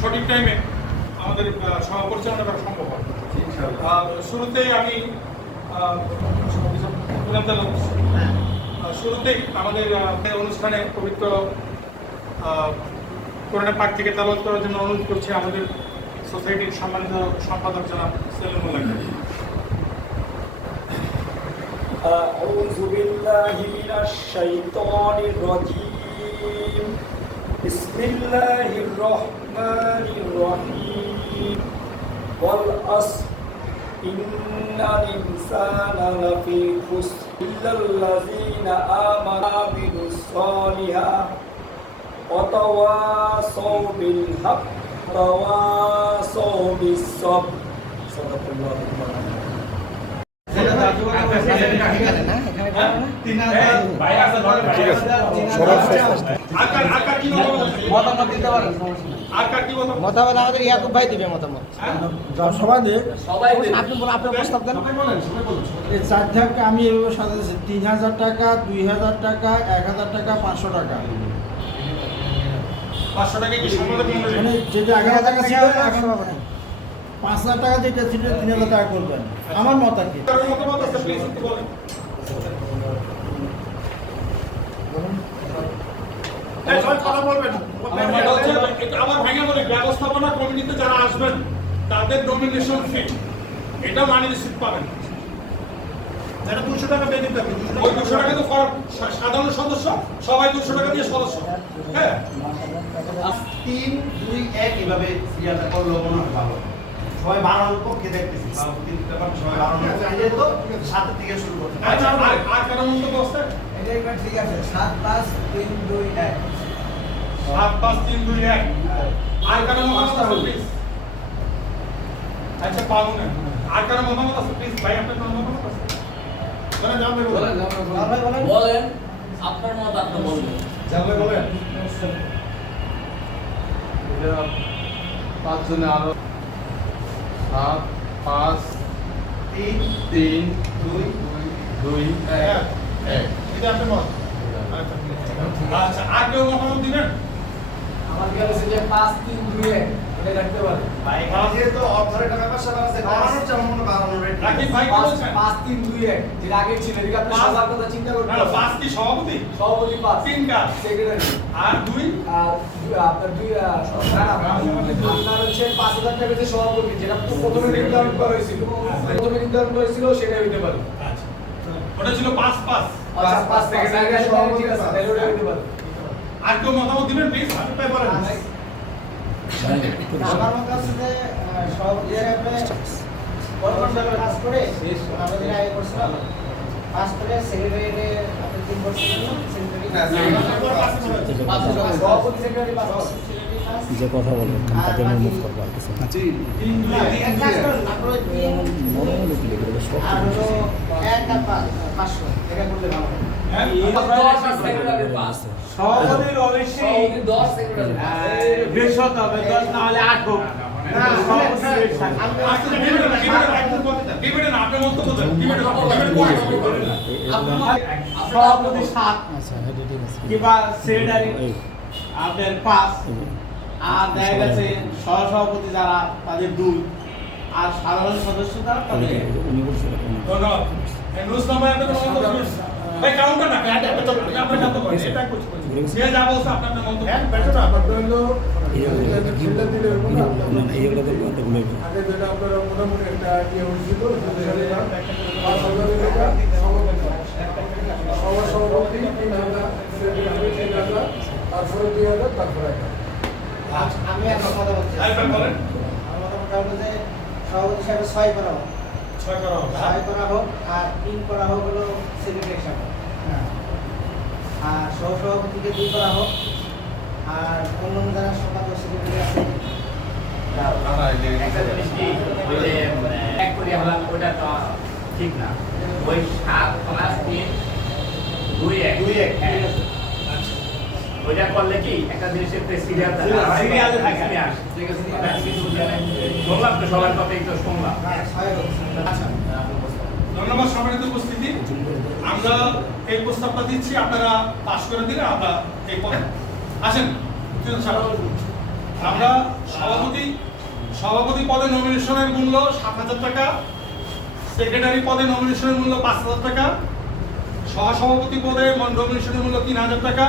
সঠিক টাইমে আমাদের সভা পরিচালনা করা সম্ভব হয়। শুরুতেই আমি শুরুতেই আমাদের অনুষ্ঠানে পবিত্র কোরআনে পাক থেকে তেলাওয়াত করার জন্য অনুরোধ করছি আমাদের সোসাইটির সম্মানিত সম্পাদক জনাব সেলিমুল্লাহ। أعوذ بالله من الشيطان الرجيم بسم الله الرحمن الرحيم والعصر إن الإنسان لفي خسر إلا الذين آمنوا وعملوا الصالحات وتواصوا بالحق وتواصوا بالصبر صدق الله العظيم মতামত আমাদের ইয়াকুব ভাই দিবে মতামত সবাই আপনি প্রস্তাব দেন। এই 4 ধাপকে আমি এভাবে সাজাচ্ছি 3000 টাকা, 2000 টাকা, 1000 টাকা, 500 টাকা। 500 টাকা কি সম্পাদক মণ্ডলী? মানে যেটা 1000 টাকা ছিল 5000 টাকা যেটা ছিল 3000 টাকা করবেন। আমার মত আর কি। কারণ মতামত আছে প্লিজ একটু বলেন। কথা বলবেন। আমার ভাঙা বলে ব্যবস্থাপনা কমিটিতে যারা আসবেন তাদের নমিনেশন ফি এটা মানি রিসিপ্ট পাবেন। যারা 200 টাকা দিয়ে দিতে হবে ওই 200 টাকা তো সাধারণ সদস্য সবাই 200 টাকা দিয়ে সদস্য। হ্যাঁ 3, 2, 1 এভাবে সিরিয়ালটা করলে মনে হয় ভালো। সবাই বাড়ানোর পক্ষে দেখতেছি সবাই বাড়ানোর চাইলে তো 7 থেকে শুরু করতে হবে। আচ্ছা আর কারণ মন্তব্য আছে? এটা একবার ঠিক আছে 7 5 3 2 1 7 5 3 2 1 আর কারণ মতামত আছে প্লিজ? আচ্ছা পাবো না। আর কারণ মতামত আছে প্লিজ ভাই আপনার মতামত আছে? বলেন জানবে বলেন। বলেন আপনার মত আপনি বলবেন। জানবে বলেন। 5 জনে আরো 7 5 3, 3 2, 2 হ্যাঁ 1 এটা আপনার মত। আচ্ছা আর কেউ মতামত দিবেন? আমার কি আছে যে 5 3 2 1 এটা রাখতে পারে। ভাই এখানে যেহেতু অর্থের টাকা পয়সা আছে বাড়ানোর যেমন মনে বাড়ানোর রেট রাকিব ভাই কি বলছেন? 5 3 2 1 যেটা আগে ছিল এটা আপনি পাঁচ- সবার কথা চিন্তা করতে না হবে। 5 কি সভাপতি? সভাপতি 5 3 কাজ সেক্রেটারি আর 2 আর আপনার দুই আপনার হচ্ছে 5000 টাকা যে সভাপতি যেটা প্রথমে নির্ধারণ করা হয়েছিল সেটাই হইতে পারে। আচ্ছা ওটা ছিল 5 5 আচ্ছা 5 সেক্রেটারি সভাপতি ঠিক আছে তাহলে ওটা হইতে পারে। আর কেউ মতামত দিবেন প্লিজ আপনি পাই বলেন। আমার মত আছে যে সভাপতি হিসেবে কর্মসূচি পাস করে আমাদের আগে করছিলাম পাস করে সেক্রেটারি আপনি 3 করছিলেন না সেক্রেটারি সভাপতি সেক্রেটারি পাস যে কথা বলবেন তাদের মুভ করবো আর কিছু না। এক কাজ করুন তারপরে 3 মনে হলো কি এগুলো সব আর হলো 1 আর 500 এটা করলে ভালো হয়। হ্যাঁ সেক্রেটারি পাস সভাপতির অবশ্যই সভাপতি 10 সেক্রেটারি বেশ হতে হবে 10 না হলে 8 হোক। না আচ্ছা ডিবেটে না আপনি মন্তব্য দেন ডিবেটে সভাপতি 7 আচ্ছা হ্যাঁ ঠিক আছে কিংবা সেক্রেটারি আপনার 5 আর দেখা গেছে সহসভাপতি যারা তাদের 2 আর সাধারণ সদস্য যারা তাদের 1। উনি বলছিলেন ধন্যবাদ নুস নাম্বার আপনি কোনো মন্তব্য ভাই কাউন্টার না আপনি কাউন্ট করেন এটা কিছু সে যা বলছে আপনার মন্তব্য হ্যাঁ বেটা না আপনার হলো এইগুলো তো বলতে আগে যেটা আপনারা মোটামুটি একটা ইয়ে হয়েছিল সবার সভাপতি 3000 সেক্রেটারি 3000 তারপরে 2000 তারপরে 1000। আমি একটা কথা বলছি ভাই বলেন আমার কথা হলো যে সভাপতি হিসেবে 6 করা হোক 6 করা হবে 6 করা হোক আর 3 করা হোক হলো সেক্রেটারি হিসাবে আর সহসভাপতিকে 2 করা হোক আর অন্য যারা সম্পাদক সেক্রেটারি আছে একটা জিনিস কি বলে এক করে হলাম ওটা তো ঠিক না। ওই 7 5 3 2 1 2 1 হ্যাঁ ওইটা করলে কি একটা জিনিসের সিরিয়াল থাকে ঠিক আছে শুনলাম তো সবার কথাই তো শুনলাম। আচ্ছা ধন্যবাদ সম্মানিত উপস্থিতি আমরা এই প্রস্তাবটা দিচ্ছি আপনারা পাস করে দিলে আমরা এই পরে আসেন আমরা সভাপতি পদে নমিনেশনের মূল্য 7,000 টাকা, সেক্রেটারি পদে নমিনেশনের মূল্য 5,000 টাকা, সহসভাপতি পদে নমিনেশনের মূল্য 3,000 টাকা,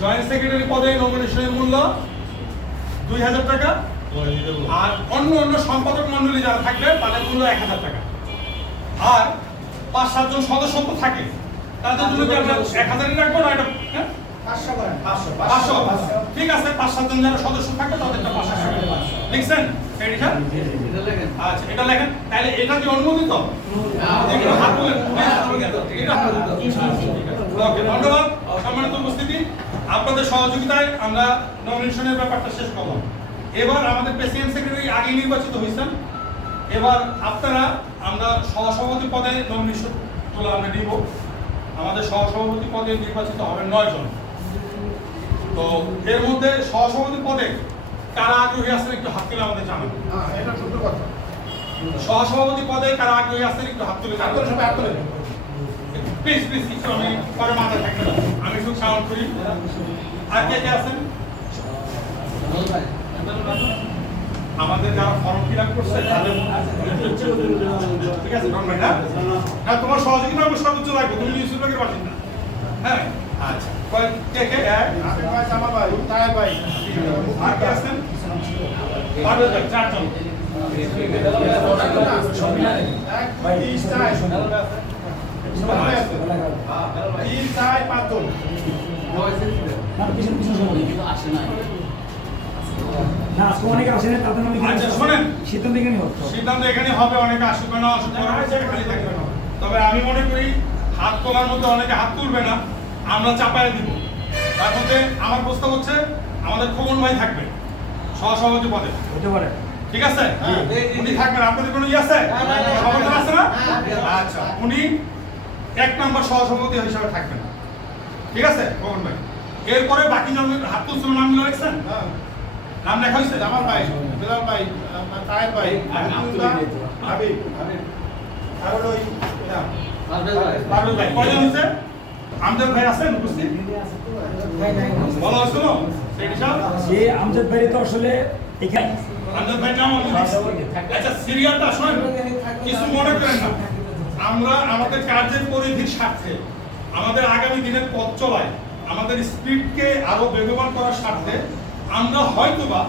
জয়েন্ট সেক্রেটারি পদে নমিনেশনের মূল্য 2,000 টাকা, আর অন্য সম্পাদক মন্ডলী যারা থাকবে তাদের মূল্য 1,000 টাকা। আর 5-7 জন সদস্য তো থাকে, তাদের জন্য কি আমরা 1,000ই রাখবো না? এটা 500 করেন 500 ঠিক আছে। 5-7 জন যারা সদস্য থাকে তাদেরটা 500 টাকা লিখছেন? এটা আচ্ছা, এটা লেখেন। তাহলে এটা কি অনুমোদিত? এটা হাত তুলে ওকে, ধন্যবাদ সম্মানিত উপস্থিতি। আপনাদের সহযোগিতায় আমরা নমিনেশনের ব্যাপারটা শেষ করলাম। এবার আমাদের প্রেসিডেন্ট সেক্রেটারি আগে নির্বাচিত হয়েছেন, এবার আপনারা আমরা সহসভাপতি পদে নমিনেশন তোলা আমরা নিব। আমাদের সহসভাপতি পদে নির্বাচিত হবে 9 জন। তো এর মধ্যে সহসভাপতি পদে কারা আগ্রহী আছেন একটু হাত তুলে আমাদের জানাবেন। এটা সত্য কথা। সহসভাপতি পদে কারা আগ্রহী আছেন একটু হাত তুলে জানাবেন। সবাই হাত তোলেন। প্লিজ কিছু আমি পরে মাথায় থাকবে না, আমি একটু সাউন্ড করি। আর কে কে আছেন? আমাদের যারা ফর্ম ফিল আপ করছে তাদের ঠিক আছে রন ভাই না? না, তোমার সহযোগিতা আমি সর্বোচ্চ লাগবে, তুমি ইউসুফের বাসিন্দা। হ্যাঁ আচ্ছা, কে কে? আবেদ ভাই, জামা ভাই, তাহের ভাই। আর কে আছেন? পারভেজ ভাই, 4 জন। আচ্ছা শোনেন, সিদ্ধান্ত এখানে হবে, অনেকে আসবে না, অসুবিধা খালি থাকবে না। তবে আমি মনে করি হাত তোলার মধ্যে অনেকে হাত তুলবে না, আমরা চাপায় দিব। তার মধ্যে আমার প্রস্তাব হচ্ছে আমাদের খোকন ভাই থাকবে সহসভাপতি পদে, ঠিক আছে? উনি থাকবেন। আপনাদের কোনো ইয়ে আছে? সমর্থন আছে না? আচ্ছা, উনি 1 নম্বর সহসভাপতি হিসাবে থাকবেন, ঠিক আছে খোকন ভাই? এরপরে বাকি জন হাত তুলছিল, নাম লিখছেন? নাম লেখা হয়েছে? জামাল ভাই, বেলাল ভাই, তাহের ভাই, হাবিব, আর হলো পারভেজ ভাই। কয়জন হয়েছে? আমজাদ ভাই আছেন উপস্থিত? বলা হয়েছিল আমজাদ ভাই তো আসলে এখানে আমজাদ ভাই নাম আমি দিচ্ছি। আচ্ছা, সিরিয়ালটা শোনেন, কিছু মনে করেন না। আমরা আমাদের কার্যের পরিধির স্বার্থে, আমাদের আগামী দিনের পথ চলায়, আমাদের স্পিডকে আরো বেগবান করার স্বার্থে আমরা হয়তোবা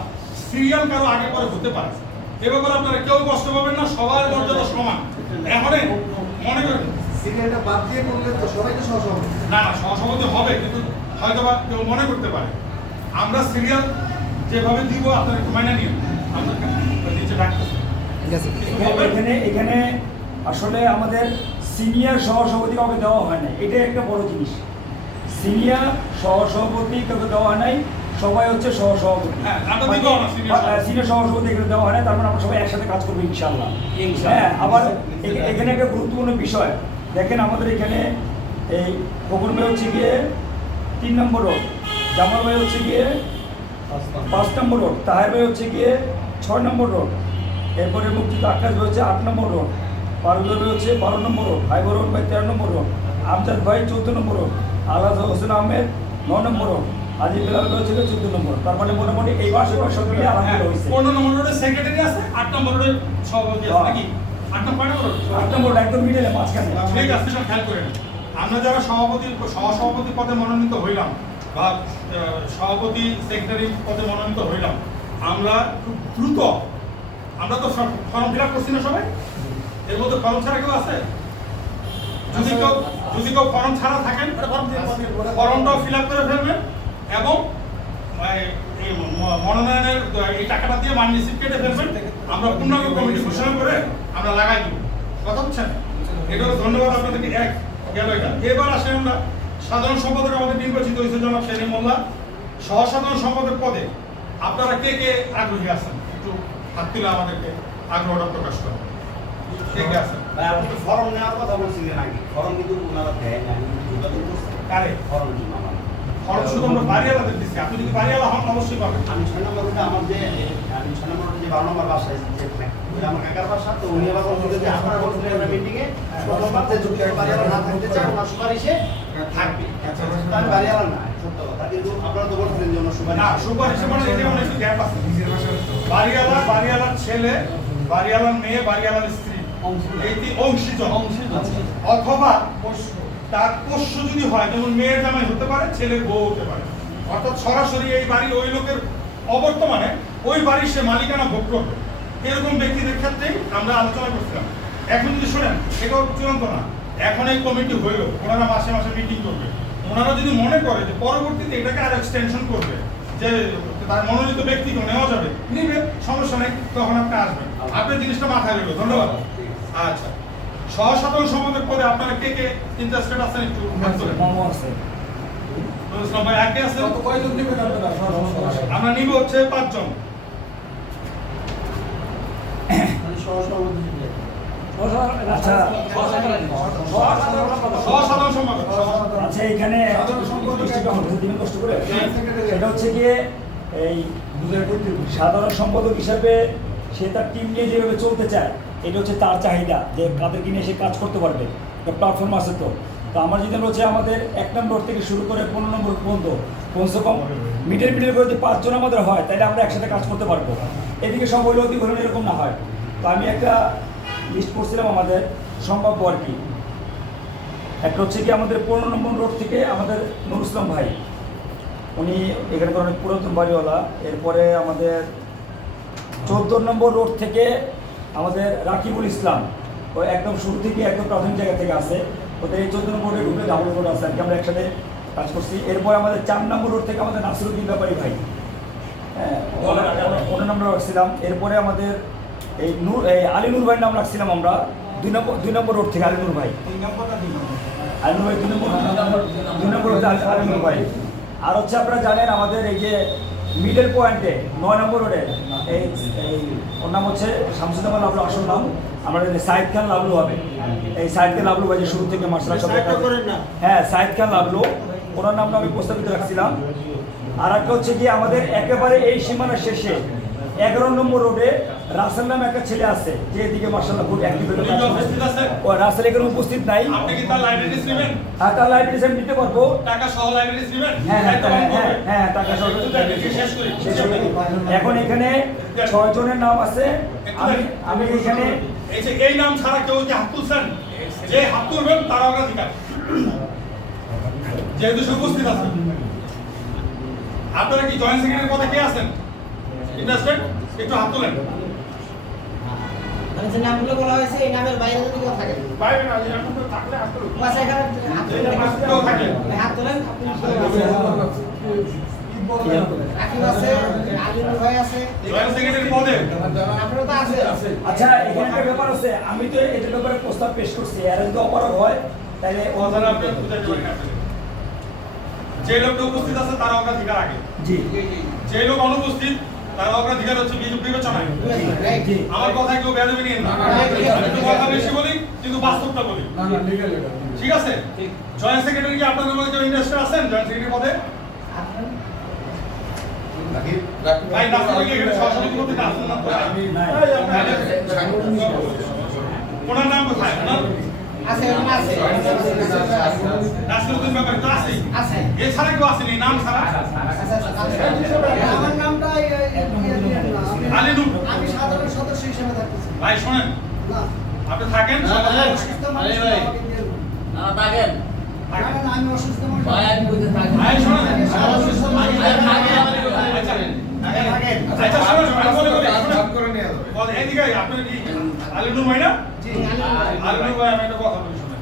সিরিয়াল কারো আগে পরে হতে পারে। এ ব্যাপারে আপনারা কেউ কষ্ট পাবেন না, সবার মর্যাদা সমান। এখন মনে করেন সিরিয়ালটা বাদ দিয়ে করলে তো সবাই তো সহসভাপতি। না, সহসভাপতি হবে, কিন্তু হয়তোবা কেউ মনে করতে পারে আমরা সিরিয়াল যেভাবে দিব আপনারা একটু মাইনে নিন। আমরা নিচে ডাকতেছি এখানে আসলে আমাদের সিনিয়র সহসভাপতি কাউকে দেওয়া হয় না, এটা একটা বড় জিনিস। সিনিয়র সহসভাপতি কাউকে দেওয়া হয় নাই, সবাই হচ্ছে সহসভাপতি। হ্যাঁ, আমরা দিব না সিনিয়র সহসভাপতি এখানে দেওয়া হয় না, তার মানে আমরা সবাই একসাথে কাজ করবো ইনশাআল্লাহ। হ্যাঁ, আবার এখানে একটা গুরুত্বপূর্ণ বিষয় দেখেন, আমাদের এখানে এই খবর ভাই হচ্ছে গিয়ে 3 নম্বর রোড, জামাল ভাই হচ্ছে গিয়ে 5 নম্বর রোড, তাহের ভাই হচ্ছে গিয়ে 6 নম্বর রোড, এরপরে মুক্তিত আকাশ ভাই হচ্ছে 8 নম্বর রোড, পারুল ভাই হচ্ছে 12 নম্বর রোড, হাইবর রোড ভাই 13 নম্বর রোড, আমজাদ ভাই 14 নম্বর রোড, আলাদ হোসেন আহমেদ 9 নম্বর রোড, আজি বেলাল ভাই হচ্ছে 14 নম্বর। তার মানে মোটামুটি এই মাসে সব মিলে আলহামদুলিল্লাহ হয়েছে। 15 নম্বর রোডে সেক্রেটারি আছে, 8 নম্বর রোডে সভাপতি আছে নাকি? 8 নম্বর রোড, 8 নম্বর একদম মিডলে মাঝখানে। ঠিক আছে, সব খেয়াল করে নিন। আমরা যারা সহসভাপতি পদে মনোনীত হইলাম বা সভাপতি সেক্রেটারি পদে মনোনীত হইলাম, আমরা খুব দ্রুত, আমরা তো ফর্ম ফিল আপ করছি না সবাই? এর মধ্যে ফর্ম ছাড়া কেউ আছে? যদি কেউ ফর্ম ছাড়া থাকেন, ফর্মটাও ফিল আপ করে ফেলবেন এবং এই মনোনয়নের এই টাকাটা দিয়ে মানি রিসিপ্ট কেটে ফেলবেন। আমরা পূর্ণাঙ্গ কমিটি ঘোষণা করে আমরা লাগাই দেবো। কথা বুঝছেন? এটাও ধন্যবাদ আপনাদেরকে। এক গেল এটা। এবার আসে আমরা সাধারণ সম্পাদক আমাদের নির্বাচিত হয়েছে জনাব শেরি মোল্লা। সহসাধারণ সম্পাদক পদে আপনারা কে কে আগ্রহী আছেন? একটু হাত তুলে আমাদেরকে আগ্রহটা প্রকাশ করেন। কে কে আছেন? ভাই, আপনি তো ফর্ম নেওয়ার কথা বলছিলেন আগে। ফর্ম কিন্তু ওনারা দেয় না, যোগাযোগ করছে। কারে ফর্ম জমা আমার ফর্ম শুধু আমরা বাড়িওয়ালাদের দিচ্ছি। আপনি যদি বাড়িওয়ালা হন অবশ্যই পাবেন। আমি 6 নম্বর রোডে আমার যে আমি 6 নম্বর রোডে যে 12 নম্বর বাসায় যে আমার কাকার বাসা, তো উনি আবার বলছিল যে আপনারা বলছিলেন একটা মিটিংয়ে প্রথমবার যে যুক্ত বাড়িওয়ালা না থাকতে চায় ওনার সুপারিশে থাকবে। তো আমি বাড়িওয়ালা না, সত্য কথা, কিন্তু আপনারা তো বলছিলেন যে ওনার সুপারিশ না সুপারিশে মানে এটা অনেক একটু গ্যাপ আছে। বাড়িওয়ালার ছেলে, বাড়িওয়ালার মেয়ে, বাড়িওয়ালার স্ত্রী, এই অংশীজন অথবা তার পোষ্য যদি হয়, যেমন মেয়ের জামাই হতে পারে, ছেলের বউ হতে পারে, অর্থাৎ সরাসরি এই বাড়ি ওই লোকের অবর্তমানে ওই বাড়ির সে মালিকানা ভোগ করবে, এরকম ব্যক্তিদের ক্ষেত্রেই আমরা আলোচনা করছিলাম। এখন যদি শোনেন, এটাও চূড়ান্ত না, এখন এই কমিটি হইল, ওনারা মাসে মাসে মিটিং করবে, ওনারা যদি মনে করে যে পরবর্তীতে এটাকে আর এক্সটেনশন করবে, যে তার মনোনীত ব্যক্তিকে নেওয়া যাবে, নিবে, সমস্যা নেই, তখন আপনি আসবেন। আপনার জিনিসটা মাথায় রইল। ধন্যবাদ। আচ্ছা, সহ-সাধারণ সম্পাদক পদে আপনারা কে কে ইন্টারেস্টেড আছেন একটু হাত তোলেন। ভাই একে আছেন? কয়জন নেবেন আপনারা? আমরা নিব হচ্ছে 5 জন। আচ্ছা সহ-সাধারণ সম্পাদক। আচ্ছা, এখানে কষ্ট করে এটা হচ্ছে গিয়ে এই সাধারণ সম্পাদক হিসাবে সে তার টিম নিয়ে যেভাবে চলতে চায়, এটা হচ্ছে তার চাহিদা, যে কাদেরকে নিয়ে সে কাজ করতে পারবে, একটা প্ল্যাটফর্ম আছে। তো আমার যদি হচ্ছে আমাদের 1 নম্বর থেকে শুরু করে 15 নম্বর পর্যন্ত কমসে কম মিডল করে যদি 5 জন আমাদের হয়, তাহলে আমরা একসাথে কাজ করতে পারবো। এদিকে সব হইলে অধিক হলে এরকম না হয়। তো আমি একটা লিস্ট করছিলাম আমাদের সম্ভাব্য আর কি। একটা হচ্ছে কি আমাদের 15 নম্বর রোড থেকে আমাদের নুর ইসলাম ভাই, উনি এখানে অনেক পুরাতন বাড়িওয়ালা। এরপরে আমাদের 14 নম্বর রোড থেকে আমাদের রাকিবুল ইসলাম, ও একদম শুরু থেকে একদম প্রাথমিক জায়গা থেকে আসে। ওদের এই 14 নম্বর রোডে ঢুকে ডাবল রোড আছে আর কি, আমরা একসাথে কাজ করছি। এরপরে আমাদের 4 নম্বর রোড থেকে আমাদের নাসিরুদ্দিন ব্যাপারী ভাই, হ্যাঁ, ওনার নাম রাখছিলাম। এরপরে আমাদের এই আলী নূর ভাইয়ের নাম রাখছিলাম আমরা 2 নম্বর রোড থেকে আলী নূর ভাই, আলী নূর ভাই 2 নম্বর রোড আলী নূর ভাই। আর হচ্ছে আপনারা জানেন আমাদের এই যে মিডল পয়েন্টে 9 নম্বর রোডে এই ওর নাম হচ্ছে শামসুজ্জামান লাবলু, আসল নাম আমাদের সাইদ খান লাবলু হবে। এই সাইদ খান লাবলু ভাই যে শুরু থেকে মার্শাল আর্ট, হ্যাঁ সাইদ খান লাবলু, ওনার নামটা আমি প্রস্তাবিত রাখছিলাম। আর একটা হচ্ছে কি আমাদের একেবারে এই সীমানার শেষে 11 নম্বর রোডে রাসেল নামে একটা ছেলে আছে, যে এদিকে মার্শাল্লাহ খুব অ্যাক্টিভ। ও রাসেল এখানে উপস্থিত নাই। আপনি কি তার লাইব্রেরিজ নেবেন? হ্যাঁ, তার লাইব্রেরিজ আমি দিতে পারবো। টাকা সহ লাইব্রেরিজ নেবেন? হ্যাঁ, টাকা সহ শেষ করি। এখন এখানে 6 জনের নাম আছে। আমি এখানে এই যে এই নাম ছাড়া কেউ যে হাত তুলছেন, যে হাত তুলবেন তার অগ্রাধিকার, যেহেতু সে উপস্থিত আছেন। আপনারা কি জয়েন্ট সেক্রেটারির পদে কে আছেন ইন্টারেস্টেড? একটু হাত তোলেন। মানে যে নামগুলো বলা হয়েছে, এই নামের বাইরে যদি কেউ থাকে, বাইরে না, এই নামগুলো থাকলে হাত তুলুন। বাস এখানে হাত এটা পাশে কেউ থাকে। হাত তোলেন। রাকিব আছে, আলী নূর ভাই আছে, জয়েন্ট সেক্রেটারি পদে আপনারা তো আছে। আচ্ছা, এখানে একটা ব্যাপার আছে, আমি তো এটার ব্যাপারে প্রস্তাব পেশ করছি। আর যদি অপারগ হয় তাহলে কথাটা আপনি বুঝাতে পারেন না। যে লোকটা উপস্থিত আছে তার অগ্রাধিকার আগে, জি, যে লোক অনুপস্থিত তার অগ্রাধিকার হচ্ছে বিবেচনায়। জি, আমার কথা কেউ বেয়াদবি নিয়েন না, আমি একটু কথা বেশি বলি কিন্তু বাস্তবটা বলি, ঠিক আছে? জয়েন্ট সেক্রেটারি কি আপনাদের মধ্যে কেউ ইন্টারেস্টেড আছেন জয়েন্ট সেক্রেটারি পদে? ভাই নাসির কি এখানে সহসভাপতি পদে আছেন না? ওনার নাম কোথায়? ওনার আছে, আছে, নাসিরুদ্দিন ব্যাপারী তো আছে, আছে। এছাড়া কেউ আসেনি নাম ছাড়া? আমার নামটা আলী নূর। আমি সাধারণ সদস্য হিসেবে থাকতেছি। ভাই শোনেন, না, আপনি থাকেন অসুস্থ মানুষ আমাকে দিয়ে দেবো। থাকেন না, আমি অসুস্থ মানুষ। ভাই শোনেন, অসুস্থ মানুষ। আচ্ছা শোনেন, আমি বলে বলি শোনেন, এদিকে আপনার কি আলী নূর ভাই না? জি, আলী নূর ভাই, আমি একটা কথা বলি শোনেন,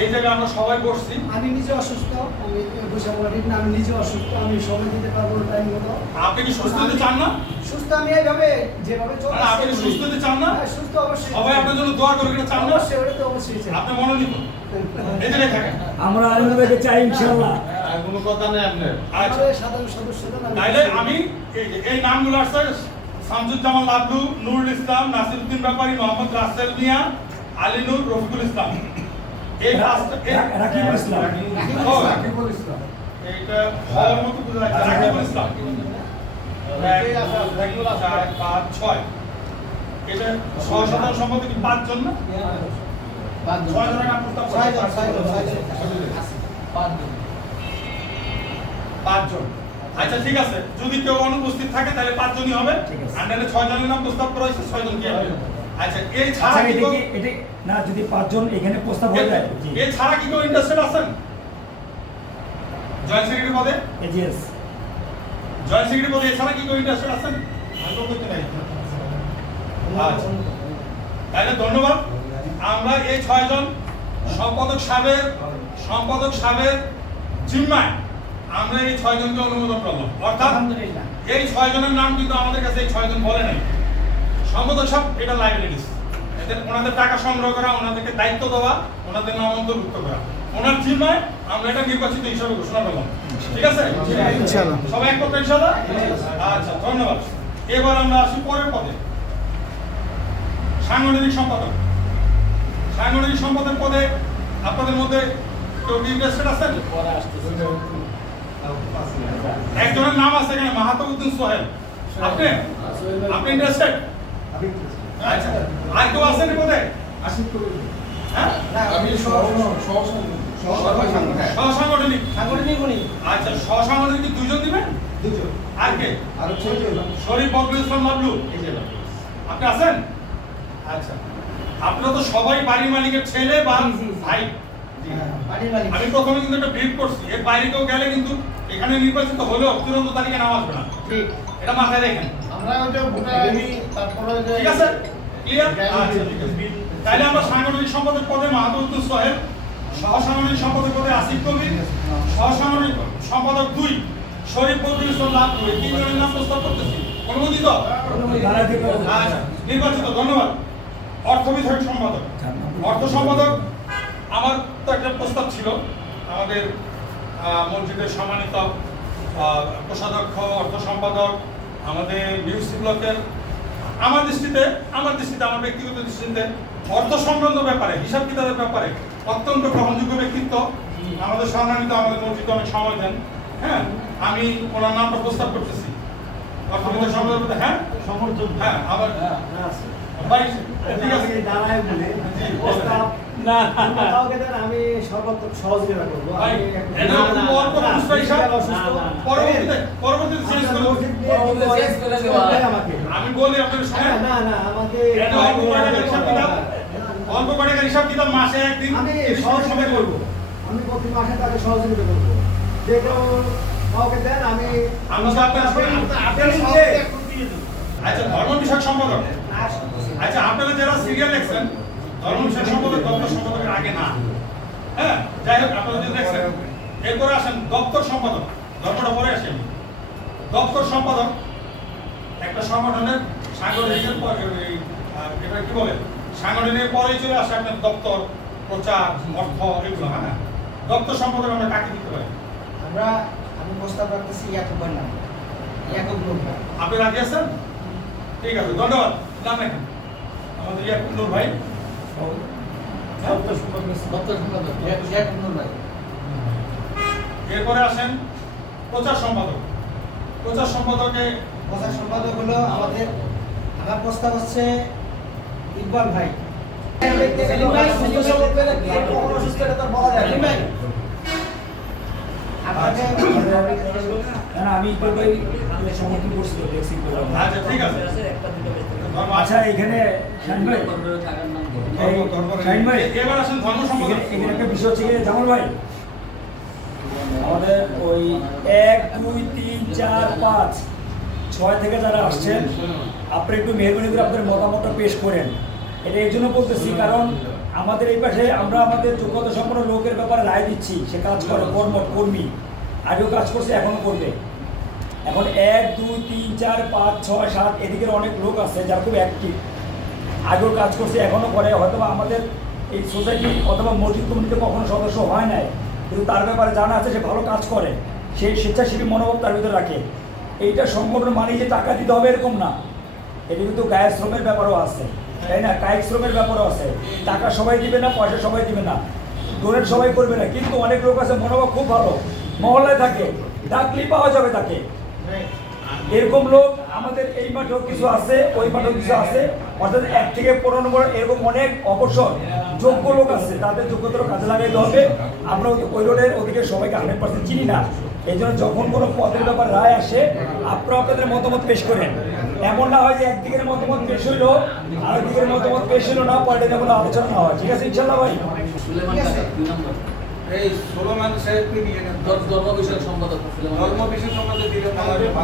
এই জায়গায় আমরা সবাই বসছি, আমি নিজে অসুস্থ, আমি বুঝা বলা ঠিক না, আমি নিজে অসুস্থ, আমি সময় দিতে পারবো না টাইম মতো। আপনি কি সুস্থ হতে চান না? সুস্থ আমি এইভাবে যেভাবে আর চলছে। আপনি কি সুস্থ হতে চান না? হ্যাঁ, সুস্থ অবশ্যই। সবাই আপনার জন্য দোয়া করবে, এটা চান না? অবশ্যই, ওটা তো অবশ্যই চাই। আপনি মনোনীত, এই জায়গায় থাকেন। আমরা আলিম ভাইকে চাই ইনশাআল্লাহ। কোনো কথা নেই আপনার। আচ্ছা, আমাদের সাধারণ সদস্যরা তাইলে আমি এই নামগুলো আসছে শামসুজ্জামান লাবলু, নুরুল ইসলাম, নাসিরুদ্দিন ব্যাপারী, মোহাম্মদ রাসেল মিয়া, আলী নূর, রফিকুল ইসলাম, এই পাঁচটা। রাকিবুল ইসলাম। এইটা হওয়ার মতো বোঝা যাচ্ছে রাকিবুল ইসলাম। 1 2 3 4 5 6 এটা সহসাধারণ সম্পাদক 5 জন না? 6 জনের নাম প্রস্তাব করছে। 5 জন। আচ্ছা ঠিক আছে, যদি কেউ অনুপস্থিত থাকে তাহলে 5 জনই হবে। ঠিক আছে। আর নাহলে 6 জনের নাম প্রস্তাব করা হয়েছে, 6 জন কি হবে? আচ্ছা এই ছাড়া আচ্ছা কি এটা কেউ- কি এটা না যদি 5 জন এখানে প্রস্তাব হয়ে যায় জি এই ছাড়া কি কেউ ইন্টারেস্টেড আছেন জয়েন্ট সেক্রেটারি পদে? এজিএস জয়েন্ট সেক্রেটারি পদে এছাড়া কি কেউ ইন্টারেস্টেড আছেন? আমি তো করতে নাই। আচ্ছা তাহলে ধন্যবাদ। আমরা এই 6 জন সম্পাদক সাহেবের জিম্মায় আমরা এই 6 জনকে অনুমোদন করলাম। অর্থাৎ আলহামদুলিল্লাহ। এই 6 জনের নাম কিন্তু আমাদের কাছে এই 6 জন বলে নাই। সম্পাদক সাহেব এটা লাইব্রেরিজ, এদের ওনাদের টাকা সংগ্রহ করা, ওনাদেরকে দায়িত্ব দেওয়া, ওনাদের নাম অন্তর্ভুক্ত করা, ওনার জিম্মায় আমরা এটা নির্বাচিত হিসাবে ঘোষণা করলাম। ঠিক আছে ইনশাআল্লাহ। সবাই এক কথা ইনশাআল্লাহ। আচ্ছা ধন্যবাদ। এবার আমরা আসি পরের পদে, সাংগঠনিক সম্পাদক। সাংগঠনিক সম্পাদক পদে আপনাদের মধ্যে কেউ ইন্টারেস্টেড আছেন? একজনের নাম আছে এখানে, মাহাতাবউদ্দিন সোহেল। আপনি ইন্টারেস্টেড? আচ্ছা আর কেউ আছেন এই পদে? হ্যাঁ আমি সহসাংগঠনিক। সাংগঠনিক উনি আচ্ছা সহসাংগঠনিক কি 2 জন দিবেন? 2 জন। আর কে? আরো 6 জন। শরীফ বদরুল ইসলাম বাবলু আপনি আছেন? আচ্ছা আপনারা তো সবাই বাড়ির মালিকের ছেলে বা ভাই। বাড়ির মালিক। আমি প্রথমে কিন্তু একটা ব্রিফ করছি, এর বাইরে কেউ গেলে কিন্তু এখানে নির্বাচিত হলেও চূড়ান্ত তালিকা নাম আসবে না, ঠিক। এটা মাথায় রাখেন। আমরা ওই যে ভোটার আইডি তারপরে যে ঠিক আছে ক্লিয়ার? আচ্ছা ঠিক আছে। তাহলে আমরা সাংগঠনিক সম্পাদক পদে মাহাতাবউদ্দিন সোহেল, সহসাংগঠনিক সম্পাদক পদে আসিফ কবির, সহসাংগঠনিক সম্পাদক 2 শরীফ বদরুল ইসলাম বাবলু, এই 3 জনের নাম প্রস্তাব করতেছি। অনুমোদিত? আচ্ছা নির্বাচিত। ধন্যবাদ। অর্থ বিষয়ক সম্পাদক, অর্থ সম্পাদক আমার তো একটা প্রস্তাব ছিল, আমাদের মসজিদের সম্মানিত কোষাধ্যক্ষ, অর্থ সম্পাদক, আমাদের বিউসি ব্লকের, আমার দৃষ্টিতে আমার ব্যক্তিগত দৃষ্টিতে অর্থ সংক্রান্ত ব্যাপারে, হিসাব কিতাবের ব্যাপারে অত্যন্ত গ্রহণযোগ্য ব্যক্তিত্ব, আমাদের সম্মানিত, আমাদের মসজিদে অনেক সময় দেন। হ্যাঁ আমি ওনার নামটা প্রস্তাব করতেছি অর্থনৈতিক সম্পাদক। হ্যাঁ সমর্থন হ্যাঁ আবার ভাই ঠিক আছে না আমি সর্বাত্মক সহযোগিতা করবো। ভাই এটা অল্প পুষ্পা হিসাব পরবর্তীতে চেঞ্জ করে আমি বলি আপনাদের শুনেন না না আমাকে এটা অল্প কটাকার হিসাব কিতাব মাসে একদিন আমি সহযোগিতা করবো। আমি প্রতি মাসে তাকে সহযোগিতা করবো। যে কেউ কাউকে দেন আমি আমরা তো আপনার আচ্ছা ধর্ম বিষয়ক সম্পাদক। আচ্ছা আপনারা যারা সিরিয়াল লেখছেন ধর্ম বিষয়ক সম্পাদক দপ্তর সম্পাদকের আগে না, হ্যাঁ যাই হোক আপনারা যদি দেখছেন। এরপরে আসেন দপ্তর সম্পাদক, ধর্মটা পরে আসেন। দপ্তর সম্পাদক একটা সংগঠনের সাংগঠনিকের পরে এটা কি বলে সাংগঠনিকের পরেই চলে আসে আপনার দপ্তর, প্রচার, অর্থ এগুলো। হ্যাঁ দপ্তর সম্পাদক আমরা কাকে দিতে পারি? আমি প্রস্তাব রাখতেছি ইয়াকুব ভাই নাম। ইয়াকুব নূর ভাই। আপনি রাজি আছেন? ঠিক আছে ধন্যবাদ। নাম লেখেন আমাদের ইয়াকুব নূর ভাই। দপ্তর সম্পাদক ইয়াকুব নূর ভাই। এরপরে আসেন প্রচার সম্পাদক। প্রচার সম্পাদকে প্রচার সম্পাদক হলো আমার প্রস্তাব হচ্ছে ইকবাল ভাই। সেলিম ভাই আপনাকে আমি ইকবাল ভাই সমর্থন করছি তো দেখছি আচ্ছা ঠিক আছে। আচ্ছা এখানে শাহিন ভাই শাহিন ভাই এবার আসেন ধর্ম সম্পাদক। এখানে একটা বিষয় হচ্ছে গিয়ে জামাল ভাই আমাদের ওই 1 2 3 4 5 6 থেকে যারা আসছেন আপনি একটু মেহরবানি করে আপনাদের মতামতটা পেশ করেন। এটা এই জন্য বলতেছি কারণ আমাদের এই পাশে আমরা আমাদের যোগ্যতা সম্পন্ন লোকের ব্যাপারে রায় দিচ্ছি, সে কাজ করে কর্মী আগেও কাজ করছে এখনও করবে। এখন 1 2 3 4 5 6 7 এদিকের অনেক লোক আছে যারা খুব অ্যাক্টিভ, আগেও কাজ করছে এখনও করে, হয়তো আমাদের এই সোসাইটি অথবা মসজিদ কমিটিতে কখনো সদস্য হয় নাই, কিন্তু তার ব্যাপারে জানা আছে সে ভালো কাজ করে, সেই স্বেচ্ছাসেবী মনোভাব তার ভিতরে রাখে। এইটা সংগঠন মানে যে টাকা দিতে হবে এরকম না, এটা কিন্তু কায়িক শ্রমের ব্যাপারও আছে, তাই না? কায়িক শ্রমের ব্যাপারও আছে। টাকা সবাই দিবে না, পয়সা সবাই দিবে না, ডোনেট সবাই করবে না, কিন্তু অনেক লোক আছে মনোভাব খুব ভালো, মহল্লায় থাকে, ডাকলেই পাওয়া যাবে তাকে। এরকম লোক আমাদের এই মাঠেও কিছু আছে, ওই মাঠেও কিছু আছে, অর্থাৎ 1 থেকে 15 নম্বর এরকম অনেক অবসর যোগ্য লোক আছে, তাদের যোগ্যতার কাজে লাগাইতে হবে। আমরা ওই রোডের ওদিকে সবাইকে 100% চিনি না, এই জন্য যখন কোনো পদের ব্যাপার রায় আসে আপনারা আপনাদের মতামত পেশ করেন। এমন না হয় যে একদিকের মতামত পেশ হইলো আর একদিকের মতামত পেশ হইলো না, পরে যেন কোনো আলোচনা না হয়। ঠিক আছে ইনশাল্লাহ ভাই? এই সোলোমান সাহেবকে নিয়ে ধর্ম বিষয়ক সম্পাদক ধর্ম বিষয়ক সম্পাদক দিলে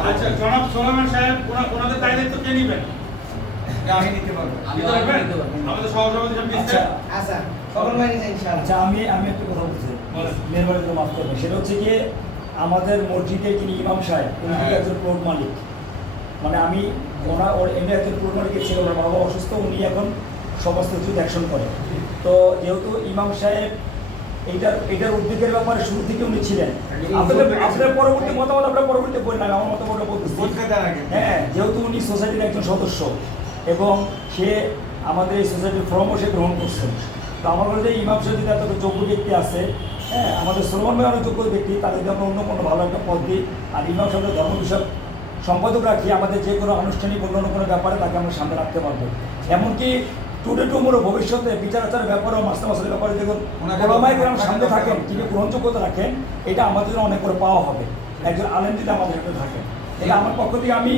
আচ্ছা, জনাব সোলাইমান সাহেব ওনাদের দায়িত্ব কে নেবেন? আমি নিতে পারবো। আমাদের সহসভাপতি সাহেব আচ্ছা আচ্ছা সকল ভাই নিছে ইনশাআল্লাহ। আচ্ছা, আমি একটা কথা বলছি, মেহরবানি করে মাফ করবেন। সেটা হচ্ছে গিয়ে আমাদের মসজিদের যিনি ইমাম সাহেব উনি কিন্তু একজন প্লট মালিক, মানে আমি এমনি একজন প্লট মালিকের ছিল, ওনার বাবা অসুস্থ, উনি এখন সমস্ত কিছু অ্যাকশন করে। তো যেহেতু ইমাম সাহেব এইটার উদ্যোগের ব্যাপারে শুরু থেকে উনি ছিলেন, আপনাদের পরবর্তী মতামত আপনারা পরবর্তী বলেন, আমি আমার মতামত বলতেছি। হ্যাঁ, যেহেতু উনি সোসাইটির একজন সদস্য এবং সে আমাদের এই সোসাইটির ফর্মও সে গ্রহণ করছেন, তো আমার মনে হয় ইমাম সাহেব যদি এত যোগ্য ব্যক্তি আছে, হ্যাঁ আমাদের সলমান ভাই অনেক যোগ্য ব্যক্তি, তাদের যদি আমরা অন্য কোনো ভালো একটা পদ দিই আর ইমাম সাহেবের ধর্ম বিষয়ক সম্পাদক রাখি, আমাদের যে কোনো আনুষ্ঠানিক অন্য কোনো ব্যাপারে তাকে আমরা সামনে রাখতে পারবো। এমনকি টুডে টুমোরো ভবিষ্যতে বিচার আচারের ব্যাপারেও মাস্টার মাসের ব্যাপারে দেখুন ওলামায়ে কেরাম সামনে থাকেন, তিনি গ্রহণযোগ্যতা রাখেন, এটা আমাদের জন্য অনেক করে পাওয়া হবে। একজন আলেম যদি আমাদের সাথে থাকেন, এটা আমার পক্ষ থেকে আমি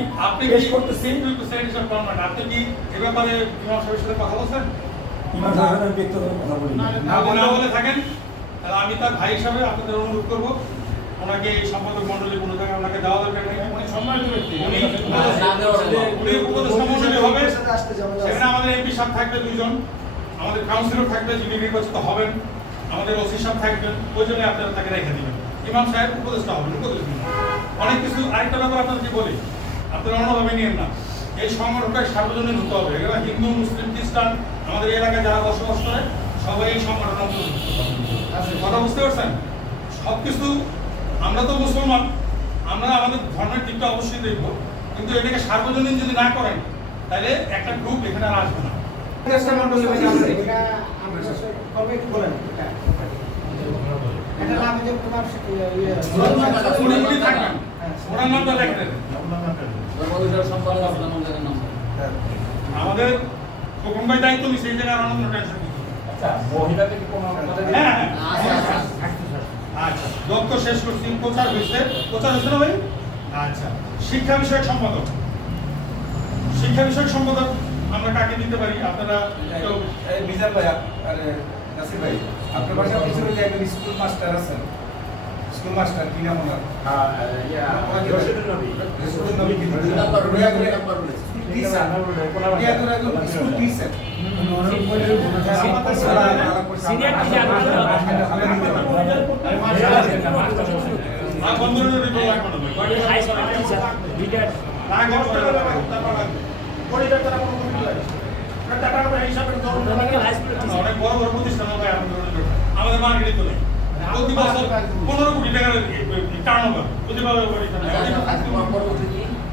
পেশ করতেছি। আপনি কি এ ব্যাপারে ইমাম সাহেবের সাথে কথা বলছেন? ইমাম সাহেবের ব্যক্তিগত কথা বলি না। না বলে থাকেন, তাহলে আমি তার ভাই হিসাবে আপনাদের অনুরোধ করবো ওনাকে এই সম্পাদক মন্ডলী কোনো জায়গায় ওনাকে দেওয়া দরকার নেই। উনি সম্মানিত ব্যক্তি, উনি উপদেষ্টা মন্ডলী হবে, সেখানে আমাদের এমপি সাহেব থাকবে 2 জন, আমাদের কাউন্সিলর থাকবে যিনি নির্বাচিত হবেন, আমাদের ওসি সাহেব থাকবেন, ওই জন্য আপনারা তাকে রেখে দিবেন। ইমাম সাহেব উপদেষ্টা হবেন, উপদেষ্টা অনেক কিছু। আরেকটা ব্যাপার আপনাদেরকে বলি, আপনারা অন্যভাবে নিয়েন না, এই সংগঠনটা সার্বজনীন হতে হবে। এগুলো হিন্দু, মুসলিম, খ্রিস্টান, আমাদের এলাকায় যারা বসবাস করে সবাই এই সংগঠন অন্তর্ভুক্ত। কথা বুঝতে পারছেন? সবকিছু আমরা তো মুসলমান, আমরা আমাদের ধর্মের দিকটা অবশ্যই দেখব, কিন্তু এটাকে সার্বজনীন যদি না করেন তাহলে একটা গ্রুপ এখানে আর আসবে না। এটা আমরা কবে একটু বলেন এটা নাম যে তোমার উনি থাকবেন, ওনার নামটা লেখেন। আমাদের খোকন ভাই দায়িত্ব নিচ্ছে এই জায়গায় আনন্দ টেনশন। হ্যাঁ আচ্ছা, দপ্তর শেষ করছি, প্রচার হয়েছে না ভাই? আচ্ছা, শিক্ষা বিষয়ক সম্পাদক আমরা কাকে দিতে পারি? আপনারা মিজান ভাই, আরে নাসির ভাই, আপনার বাসার পিছনে যে একজন স্কুল মাস্টার আছেন, স্কুল মাস্টার কি নাম ওনার? রশিদুল নবী স্কুল টিচার। অনেক বড় বড় প্রতিষ্ঠান আমাদের মার্কেটে তো নেই। প্রতি বছর 15 কোটি টাকার টার্নওভার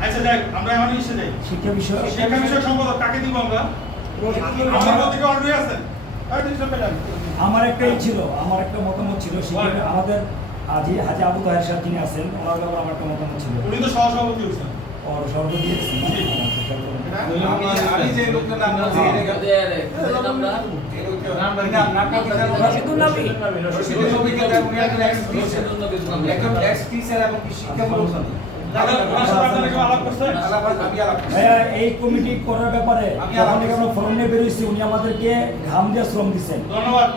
আচ্ছা যাই, আমরা এখন এসে যাই শিক্ষা বিষয়ক সম্পাদক কাকে দিব আমরা? আমার থেকে অলরেডি আছেন। আমার একটাই ছিল, আমার একটা মতামত ছিল, সেখানে আমাদের হাজি আবু তাহের সাহেব যিনি আছেন, ওনার ব্যাপারে আমার একটা মতামত ছিল। উনি তো সহসভাপতি হয়েছেন। সভাপতি দিয়েছি। আমি যে লোকটার নাম বলছি এই কমিটি করার ব্যাপারে আমরা ফর্ম নিয়ে বেরিয়েছি, উনি আমাদেরকে ঘাম দিয়ে শ্রম দিচ্ছেন। ধন্যবাদ।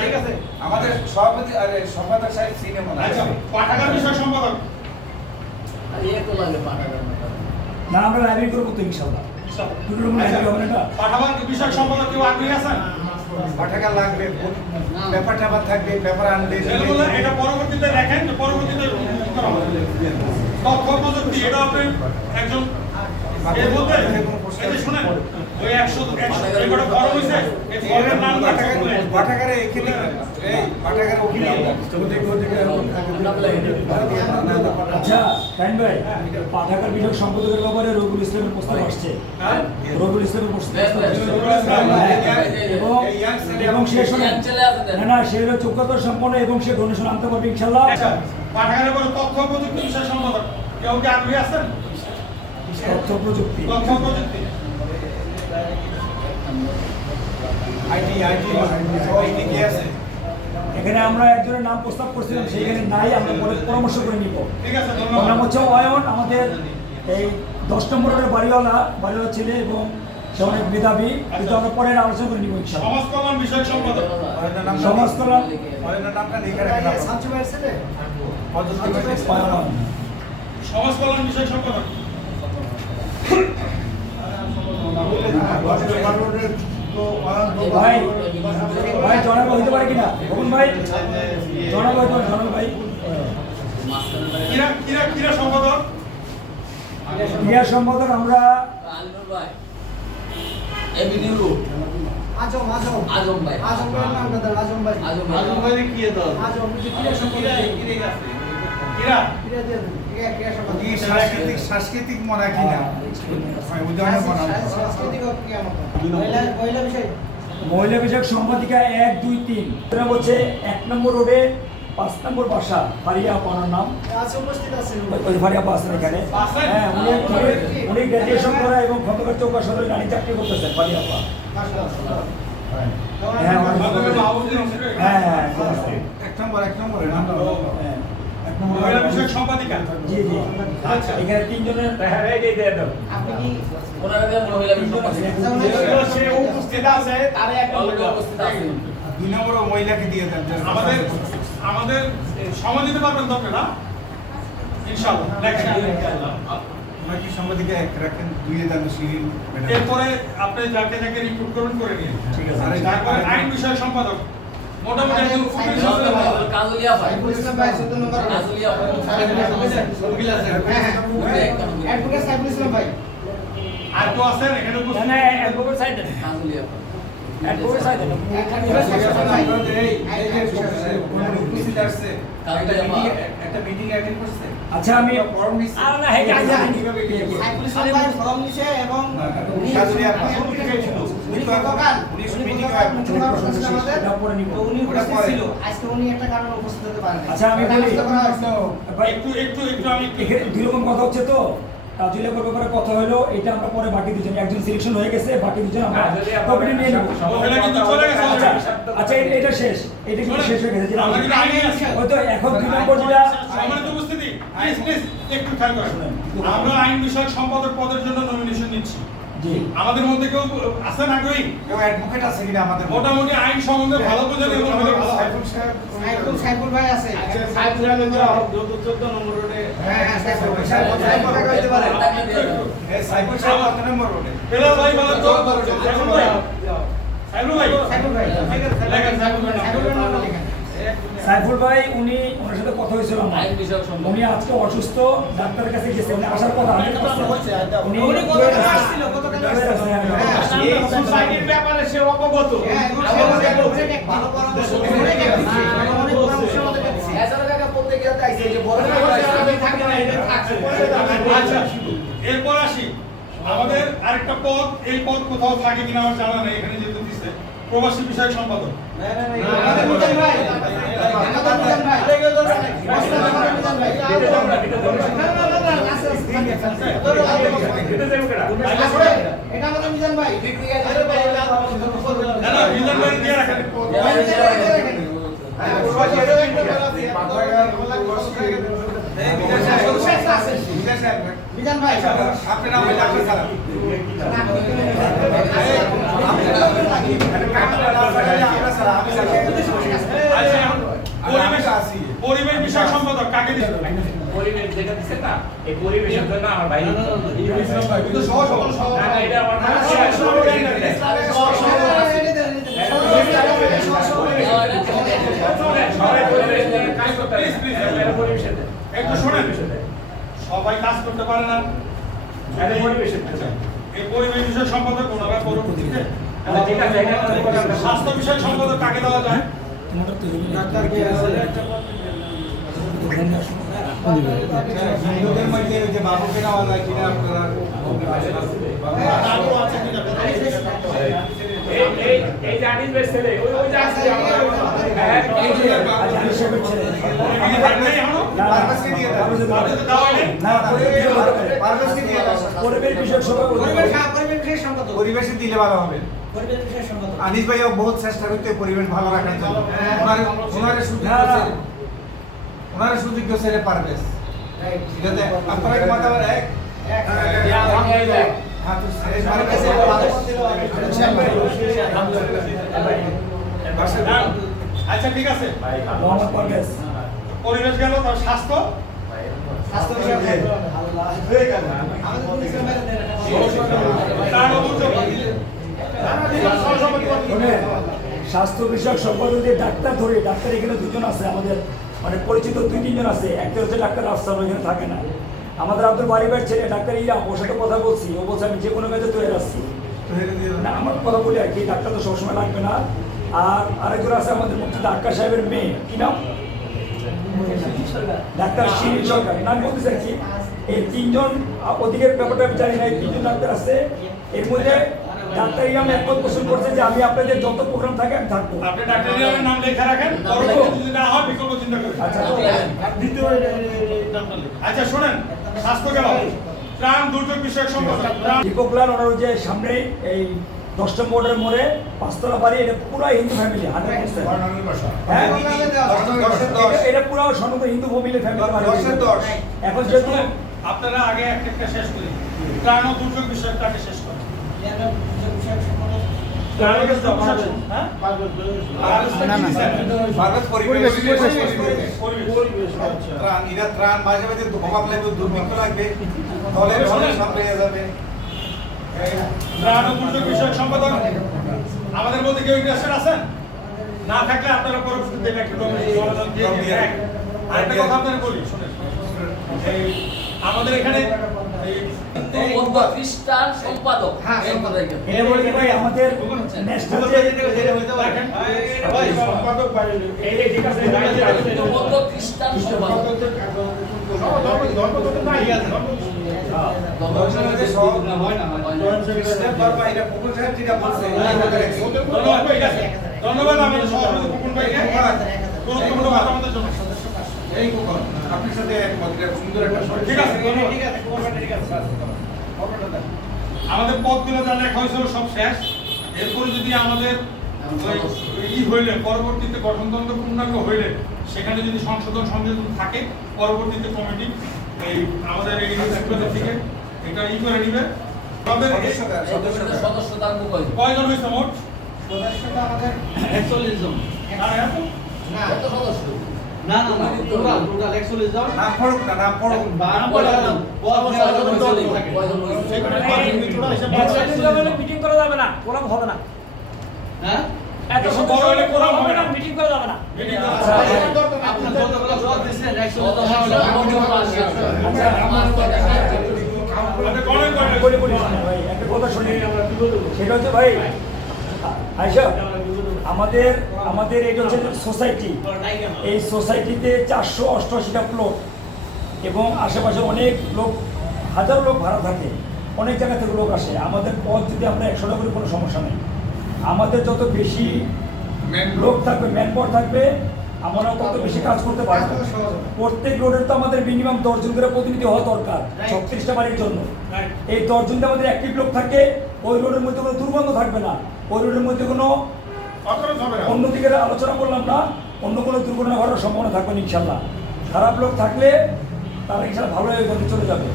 ঠিক আছে, আমাদের সভাপতি সম্পাদক সাহেব সিনেমা পাঠাগার বিষয় সম্পাদক না, আমরা লাইব্রেরি করবো তো ইনশাআল্লাহ। পাঠাগার বিষয়ক সম্পাদক কেউ আগ্রহী আছেন? পাঠাগার লাগবে, ব্যাপার ট্যাপার থাকবে, পেপার আনবে, এটা পরবর্তীতে দেখেন, পরবর্তীতে তথ্য প্রযুক্তি এটা আপনি একজন এর মধ্যে এই যে শুনেন ওই 100 এবারে বড় হইছে এই ফর্মের নাম পাঠাগারে এখানে এই পাঠাগারে ওখানে আচ্ছা টাইম ভাই, পাঠাগার বিষয়ক সম্পাদকের ব্যাপারে রবিউল ইসলামের প্রস্তাব আসছে। রবিউল ইসলামের প্রস্তাব এবং সে শোনেন না সে হলো যোগ্যতা সম্পন্ন এবং সে ডোনেশন আনতে পারবে ইনশাআল্লাহ। পাঠাগারের পরে তথ্য প্রযুক্তি বিষয় সম্পাদক কেউ কি আগ্রহী আছেন? তথ্য প্রযুক্তি তথ্য প্রযুক্তি আইটি সবাই কি আছে? এখানে আমরা একজনের নাম প্রস্তাব করছিলাম, সেইখানে নাই, আমরা পরে পরামর্শ করে নিব। ঠিক আছে, ওর নাম ধন্যবাদ। হচ্ছে অয়ন, আমাদের এই 10 নম্বরের বাড়িওয়ালা ছেলে এবং সে অনেক মেধাবী, কিন্তু আমরা পরে আলোচনা করে নিব ইনশাআল্লাহ। সমাজ কল্যাণ বিষয়ক সম্পাদক সমাজ কল্যাণ নামটা লিখে রাখেন। সামচু ভাইয়ের ছেলে? অয়ন। সমাজ কল্যাণ বিষয়ক সম্পাদক ভাই ভাই জনাব হইতে পারে কিনা বলুন ভাই, জনাব হইতে পারে, জনাব ভাই। ক্রীড়া সম্পাদক ক্রিয়া সম্পাদক আমরা আজম ভাইয়ের নামটা দেন, আজম ভাই। আজম যে ক্রীড়া সম্পাদক। ক্রীড়া ক্রীড়া দিয়ে দেন, ক্রীড়া সম্পাদক। সাংস্কৃতিক মনে কিনা উদাহরণ সাংস্কৃতিক ও ক্রীড়া মতো। মহিলা বিষয়। মহিলা বিষয়ক সম্পাদিকা 1, 2, 3 এটা হচ্ছে 1 নম্বর রোডে 5 নম্বর বাসা ফারিয়া আপার নাম। আছে, উপস্থিত আছেন। ওই ফারিয়া আপা আছেন এখানে। হ্যাঁ, উনি গ্র্যাজুয়েশন করা এবং খন্দকার চৌকা সদরে গাড়ি চাকরি করতেছেন ফারিয়া আপা। মাশাআল্লাহ। হ্যাঁ, মাধ্যমিক মাহবুবুদ্দিন হোসেন। হ্যাঁ হ্যাঁ এক নম্বর হ্যাঁ। মহিলা বিষয়ক সম্পাদিকা জি জি। আচ্ছা। এখানে 3 জনের আপনি কি সে উপস্থিত আছে, তারে একটা উপস্থিত আছে। 2 নম্বর মহিলাকে দিয়ে দেন। আমাদের সময় দিতে পারবেন তো আপনারা ইনশাআল্লাহ। কি সম্পাদিকা এক রাখেন, 2 এ দেন শিরিন ম্যাডাম। এরপরে আপনি যাকে যাকে রিক্রুট করবেন করে নিন। ঠিক আছে। তারপরে আইন বিষয়ক সম্পাদক মোটামুটি একজন পুলিশ সাইফুল ইসলাম ভাই 14 নম্বর। অ্যাডভোকেট সাইফুল ইসলাম ভাই। আর তো আছেন এখানে উপস্থিত? অ্যাডভোকেট সাইডে অ্যাডভোকেট সাইডে একটা মিটিং অ্যাটেন্ড করছে। আচ্ছা আমি সাইফুল ইসলাম ভাই ফর্ম নিছে এবং উনি গতকাল এটা পরে নিব। তো উনি উপস্থিত ছিল। আজকে উনি একটা কারণে উপস্থিত হতে পারেন না। আচ্ছা আমি বলি ভাই, একটু আমি এখানে দুই রকম কথা হচ্ছে তো। কাজুলিয়া ব্যাপারে কথা হলো, এটা আমরা পরে বাকি দুজন, একজন সিলেকশন হয়ে গেছে, বাকি দুজন আমরা কমিটি নিয়ে নেব। মহিলা কিন্তু চলে গেছে আচ্ছা already। আচ্ছা এটা শেষ, এটা কিন্তু শেষ হয়ে গেছে। যেটা আমরা কিন্তু আইনে আছি। হয়তো এখন 2 নম্বর যেটা সম্মানিত উপস্থিতি প্লিজ একটু খেয়াল করেন। আমরা আইন বিষয়ক সম্পাদক পদের জন্য নমিনেশন নিচ্ছি। জি আমাদের মধ্যে কেউ আছেন আগ্রহী? কেউ অ্যাডভোকেট আছে কিনা আমাদের? মোটামুটি আইন সম্বন্ধে ভালো বোঝেন এবং ভালো ভালো সাইফুল সাহেব সাইফুল ভাই আছে। সাইফুল আলম 14 নম্বর রোডে। হ্যাঁ হ্যাঁ সাইফুল ভাই। সাইফুল ভাই হইতে পারে। এই সাইফুল সাহেব কত নম্বর রোডে? বেলাল ভাই বলেন তো সাইফুল ভাই সাইফুল ভাই সাইফুল ভাই। লেখেন সাইফুল ভাই সাইফুল ভাই নামটা লিখেন। সাইফুল ভাই ওনার সাথে কথা হয়েছিল আমার। উনি আজকে অসুস্থ, ডাক্তারের কাছে গেছে, উনি আসার কথা আমি উনি গতকাল আসছিল, গতকাল এই সোসাইটির ব্যাপারে সে অবগত। হ্যাঁ, অনেক ভালো পরামর্শ অনেক পরামর্শ আমাদের দিচ্ছে। আচ্ছা এরপর আসি আমাদের আরেকটা পদ, এই পদ কোথাও থাকে কিনা আমার জানা নেই, এখানে যেহেতু দিচ্ছে প্রবাসী বিষয়ক সম্পাদক। আমাদের মিজান ভাই। আমাদের মিজান ভাই। মিজান ভাই। এটা আমাদের মিজান ভাই। না না মিজান ভাই দিয়ে রাখেন। মিজান ভাই। আপনার নাম ডাক্তার সালাম। পরিবেশ বিষয়ক সম্পাদক কাকে দিবেন? পরিবেশ যেটা দিছে না, এই পরিবেশের জন্য আমার ভাই কিন্তু সহ না, না, এটা আমার একটু শোনেন, সবাই কাজ করতে পারে না। এই পরিবেশ বিষয়ক সম্পাদক ওনারা পরবর্তীতে স্বাস্থ্য বিষয়ক সম্পাদক কাকে দেওয়া যায়? হিন্দুদের মধ্যে ওই যে বাবুকে নেওয়া যায় কিনা আপনারা? এই যে আনিস ভাই ছেলে ওই যে আসছে এই যে আজ আনিস সাহেবের ছেলে। পারভেজকে দিয়ে দাও। না, পারভেজকে দিয়ে দাও। পরিবেশ বিষয়ক সভা পরিবেশে দিলে ভালো হবে। আনিস ভাইও বহুত চেষ্টা করতে পরিবেশ ভালো রাখার জন্য। ওনারে সুযোগ্য ছেলে পারভেজ। এটাতে আপনারা কি মাথা বলে এক? হ্যাঁ, তো ছেলে পারভেজ আচ্ছা ঠিক আছে, মোহাম্মদ পারভেজ। পরিবেশ গেল, তার স্বাস্থ্য শোনেন, স্বাস্থ্য বিষয়ক সম্পাদকদের ডাক্তার ধরে, ডাক্তার এখানে দুজন আছে আমাদের, মানে পরিচিত 2-3 জন আছে। একটা হচ্ছে ডাক্তার আফসার, ওইখানে থাকে না। আমাদের আব্দুল বাড়িবার ছেলে ডাক্তার ইরাম, ওর সাথে কথা বলছি, ও বলছে আমি যে কোনো কাজে তৈরি আসছি না, আমার কথা বলি আর কি, ডাক্তার তো সবসময় লাগবে না। আর আরেকজন আছে আমাদের মুক্তি ডাক্তার সাহেবের মেয়ে, কি নাম? ডাক্তার শিরিন সরকার, নাম বলতেছে আর কি। এই 3 জন, ওদিকের ব্যাপারটা আমি জানি না, এই 3 জন ডাক্তার আছে। এর মধ্যে ডাক্তার ইরাম একমত পোষণ করছে যে আমি আপনাদের যত প্রোগ্রাম থাকে আমি থাকবো। আপনি ডাক্তার ইরামের নাম লেখা রাখেন, পরবর্তীতে যদি না হয় বিকল্প চিন্তা করবেন। আচ্ছা, আচ্ছা শোনেন, স্বাস্থ্য গেল, ত্রাণ দুর্যোগ বিষয়ক সম্পাদক দীপকলাল ওনার যে সামনে এই 10 নম্বরের মোড়ে 5তলা বাড়ি, এটা পুরো হিন্দু ফ্যামিলি 100%। হ্যাঁ, এটা পুরো সনাতন হিন্দু ফ্যামিলি এখন যেহেতু আপনারা আগে একটা শেষ করি, ত্রাণ ও দুর্যোগ বিষয়কটাকে শেষ করেন। ত্রাণ মাঝে মাঝে অভাব লাগবে, দুর্ভিক্ষ লাগবে, দলের সব পেয়ে যাবে। ত্রাণ ও দুর্যোগ বিষয়ক সম্পাদক আমাদের মধ্যে কেউ ইন্টারেস্টেড আছেন? না থাকলে আপনারা পরবর্তীতে একটা সমাধান দিয়ে দিন। আরেকটা কথা আপনারা বলি, শুনেন, এই আমাদের এখানে খ্রিস্টান সম্পাদক এটা বলতে ভাই আমাদের ন্যাশনাল যে খ্রিস্টান সম্পাদক ধন্যবাদ আমাদের সভাপতি কুকুন ভাইকে গুরুত্বপূর্ণ মতামতের জন্য। এই কুকুন আপনার সাথে একমত, সুন্দর একটা ঠিক আছে, আমাদের পদগুলো যা লেখা হয়েছিল সব শেষ। এরপরে যদি আমাদের হইলে পরবর্তীতে গঠনতন্ত্র পূর্ণাঙ্গ হইলে সেখানে যদি সংশোধন থাকে, পরবর্তীতে কমিটি এই আমাদের এই থেকে এটা করে নিবে। সদস্যতা কয়জন হয়েছে মোট? সদস্যতা আমাদের 41 জন। না কত সদস্য? না টোটাল 41 জন। নাম পড়ুক না, নাম পড়ুক। মিটিং করা যাবে না, কোরাম হবে না। হ্যাঁ, এত বড় হলে কোরাম হবে না, মিটিং করা যাবে না। আপনি যতগুলো জবাব দিয়েছেন 100 বলি ভাই, একটা কথা শুনি, সেটা হচ্ছে ভাই আয়শা, আমাদের এটা হচ্ছে সোসাইটি। এই সোসাইটিতে 488টা প্লট এবং আশেপাশে অনেক লোক, হাজারো লোক ভাড়া থাকে, অনেক জায়গা থেকে লোক আসে। আমাদের পথ যদি আমরা 100টা করি কোনো সমস্যা নেই। আমাদের যত বেশি লোক থাকবে, ম্যান পাওয়ার থাকবে, আমরা তত বেশি কাজ করতে পারবো। প্রত্যেক রোডের তো আমাদের মিনিমাম 10 জন করে প্রতিনিধি হওয়া দরকার 36টা বাড়ির জন্য। এই 10 জন আমাদের অ্যাক্টিভ লোক থাকে, ওই রোডের মধ্যে কোনো দুর্গন্ধ থাকবে না, ওই রোডের মধ্যে কোনো অন্যদিকে আলোচনা করলাম না, অন্য কোনো দুর্ঘটনা ঘটার সম্ভাবনা থাকবে না ইনশাল্লাহ। খারাপ লোক থাকলে তারা ইনশাল্লাহ ভালো হয়ে গতি চলে যাবে।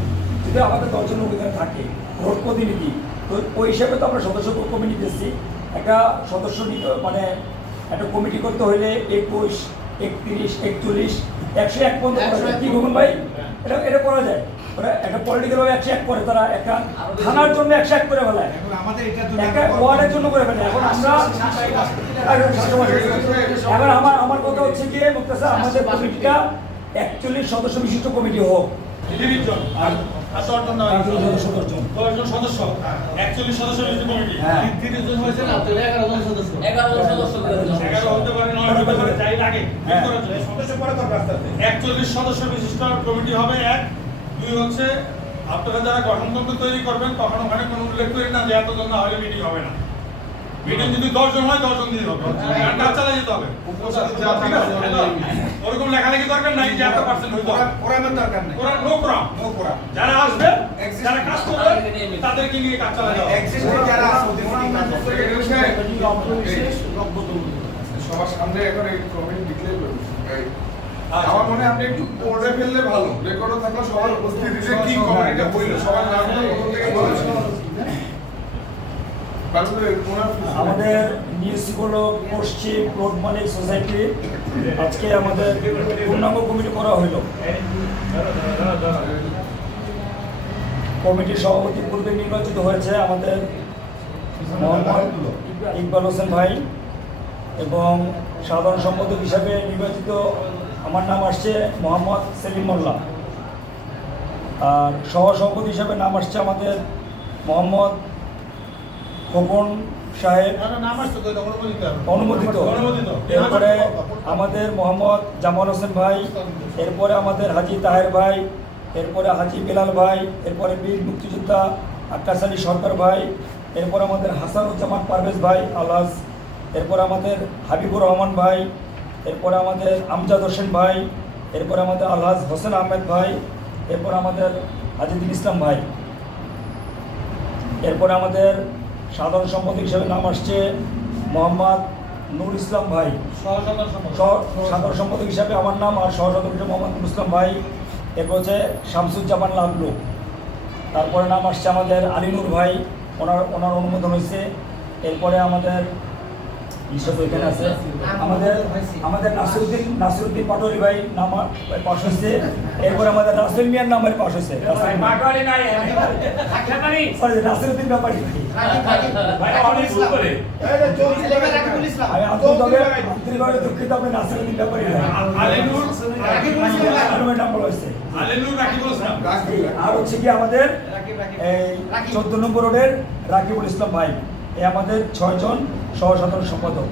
যদি আমাদের 10 জন লোক এখানে থাকে রোড প্রতিনিধি, তো ওই হিসাবে তো আমরা সদস্য কমিটি দিচ্ছি। একটা সদস্য মানে একটা কমিটি করতে হলে 21, 31, 41, 101 পর্যন্ত কি বলুন ভাই, এটা করা যায়। ওরা একটা পলিটিক্যাল ভাবে 101 করে, তারা একটা থানার জন্য 101 করে ফেলায়, একটা ওয়ার্ডের জন্য করে ফেলে। এখন আমরা আমার কথা হচ্ছে কি মুক্তাসা, আমাদের কমিটিটা 41 সদস্য বিশিষ্ট কমিটি হোক। 30 জন আর 10 জন না, 10 জন সদস্য, 41 সদস্য বিশিষ্ট কমিটি। 30 জন হয়েছে না, তো 11 জন সদস্য। 11 সদস্য 11 হতে পারে, 9 হতে পারে, চাই লাগে সদস্য পরে করবে আস্তে আস্তে। 41 সদস্য বিশিষ্ট কমিটি হবে। 1, 2 হচ্ছে আপনারা যারা গঠনতন্ত্র তৈরি করবেন তখন ওখানে কোনো উল্লেখ করি না যে এতজন না হলে মিটিং হবে না। মিটিং যদি 10 জন হয় 10 জন দিয়ে হবে, কারণ কাজ চালিয়ে যেতে হবে। ঠিক আছে, ওরকম লেখালেখি দরকার নাই যে এত পার্সেন্ট হইতে হবে, কোরআনের দরকার নেই। ওরা নো প্রবলেম। নো কোরআন। যারা আসবে, যারা কাজ করবে, তাদেরকে নিয়ে কাজ চালাতে হবে। এক্সিস্টিং যারা আছে ওদের নিয়ে কাজ করতে সবার সামনে এখন এই কমেন্ট ডিক্লেয়ার করুন। আমার মনে হয় আপনি একটু পড়ে ফেললে ভালো, রেকর্ডও থাকলো সবার উপস্থিতিতে কি কমেন্টটা বললো সবার নামটা প্রথম থেকে বলেছে। আমাদের নিউজগুলো পশ্চিম রোড মালিক সোসাইটি আজকে আমাদের পূর্ণাঙ্গ কমিটি করা হলো। কমিটির সভাপতি পূর্বে নির্বাচিত হয়েছে আমাদের মোহাম্মদ ইকবাল হোসেন ভাই, এবং সাধারণ সম্পাদক হিসাবে নির্বাচিত আমার নাম আসছে মোহাম্মদ সেলিম মোল্লা, আর সহসভাপতি হিসাবে নাম আসছে আমাদের মোহাম্মদ খোকন সাহেব অনুমোদিত। এরপরে আমাদের মোহাম্মদ জামাল হোসেন ভাই, এরপরে আমাদের হাজি তাহের ভাই, এরপরে হাজি বেলাল ভাই, এরপরে বীর মুক্তিযোদ্ধা আক্কাস আলী সরকার ভাই, এরপর আমাদের হাসানুজ্জামান পারভেজ ভাই আলহাজ, এরপর আমাদের হাবিবুর রহমান ভাই, এরপরে আমাদের আমজাদ হোসেন ভাই, এরপরে আমাদের আলহাজ হোসেন আহমেদ ভাই, এরপর আমাদের আজিদুল ইসলাম ভাই, এরপরে আমাদের সাধারণ সম্পাদক হিসেবে নাম আসছে মোহাম্মদ নূর ইসলাম ভাই, সাধারণ সম্পাদক হিসাবে আমার নাম, আর সহসভাপতি হিসেবে মোহাম্মদ নূর ইসলাম ভাই, এরপর হচ্ছে শামসুজ্জামান লাবলু, তারপরে নাম আসছে আমাদের আলিনুর ভাই, ওনার অনুমোদন হয়েছে। এরপরে আমাদের হিসাব এখানে আছে আমাদের নাসিরুদ্দিন পাটোয়ারি ভাই নাম পাশ হয়েছে। এরপরে আমাদের রাসেল মিয়ার নামের পাশ হয়েছে, নাসিরুদ্দিন ব্যাপারী আন্তরিকভাবে দুঃখিত, আপনি নাসিরুদ্দিন ব্যাপারী নাম্বার হয়েছে। আর হচ্ছে কি আমাদের এই 14 নম্বর রোডের রাকিবুল ইসলাম ভাই, এ আমাদের 6 জন সহসাধারণ সম্পাদক।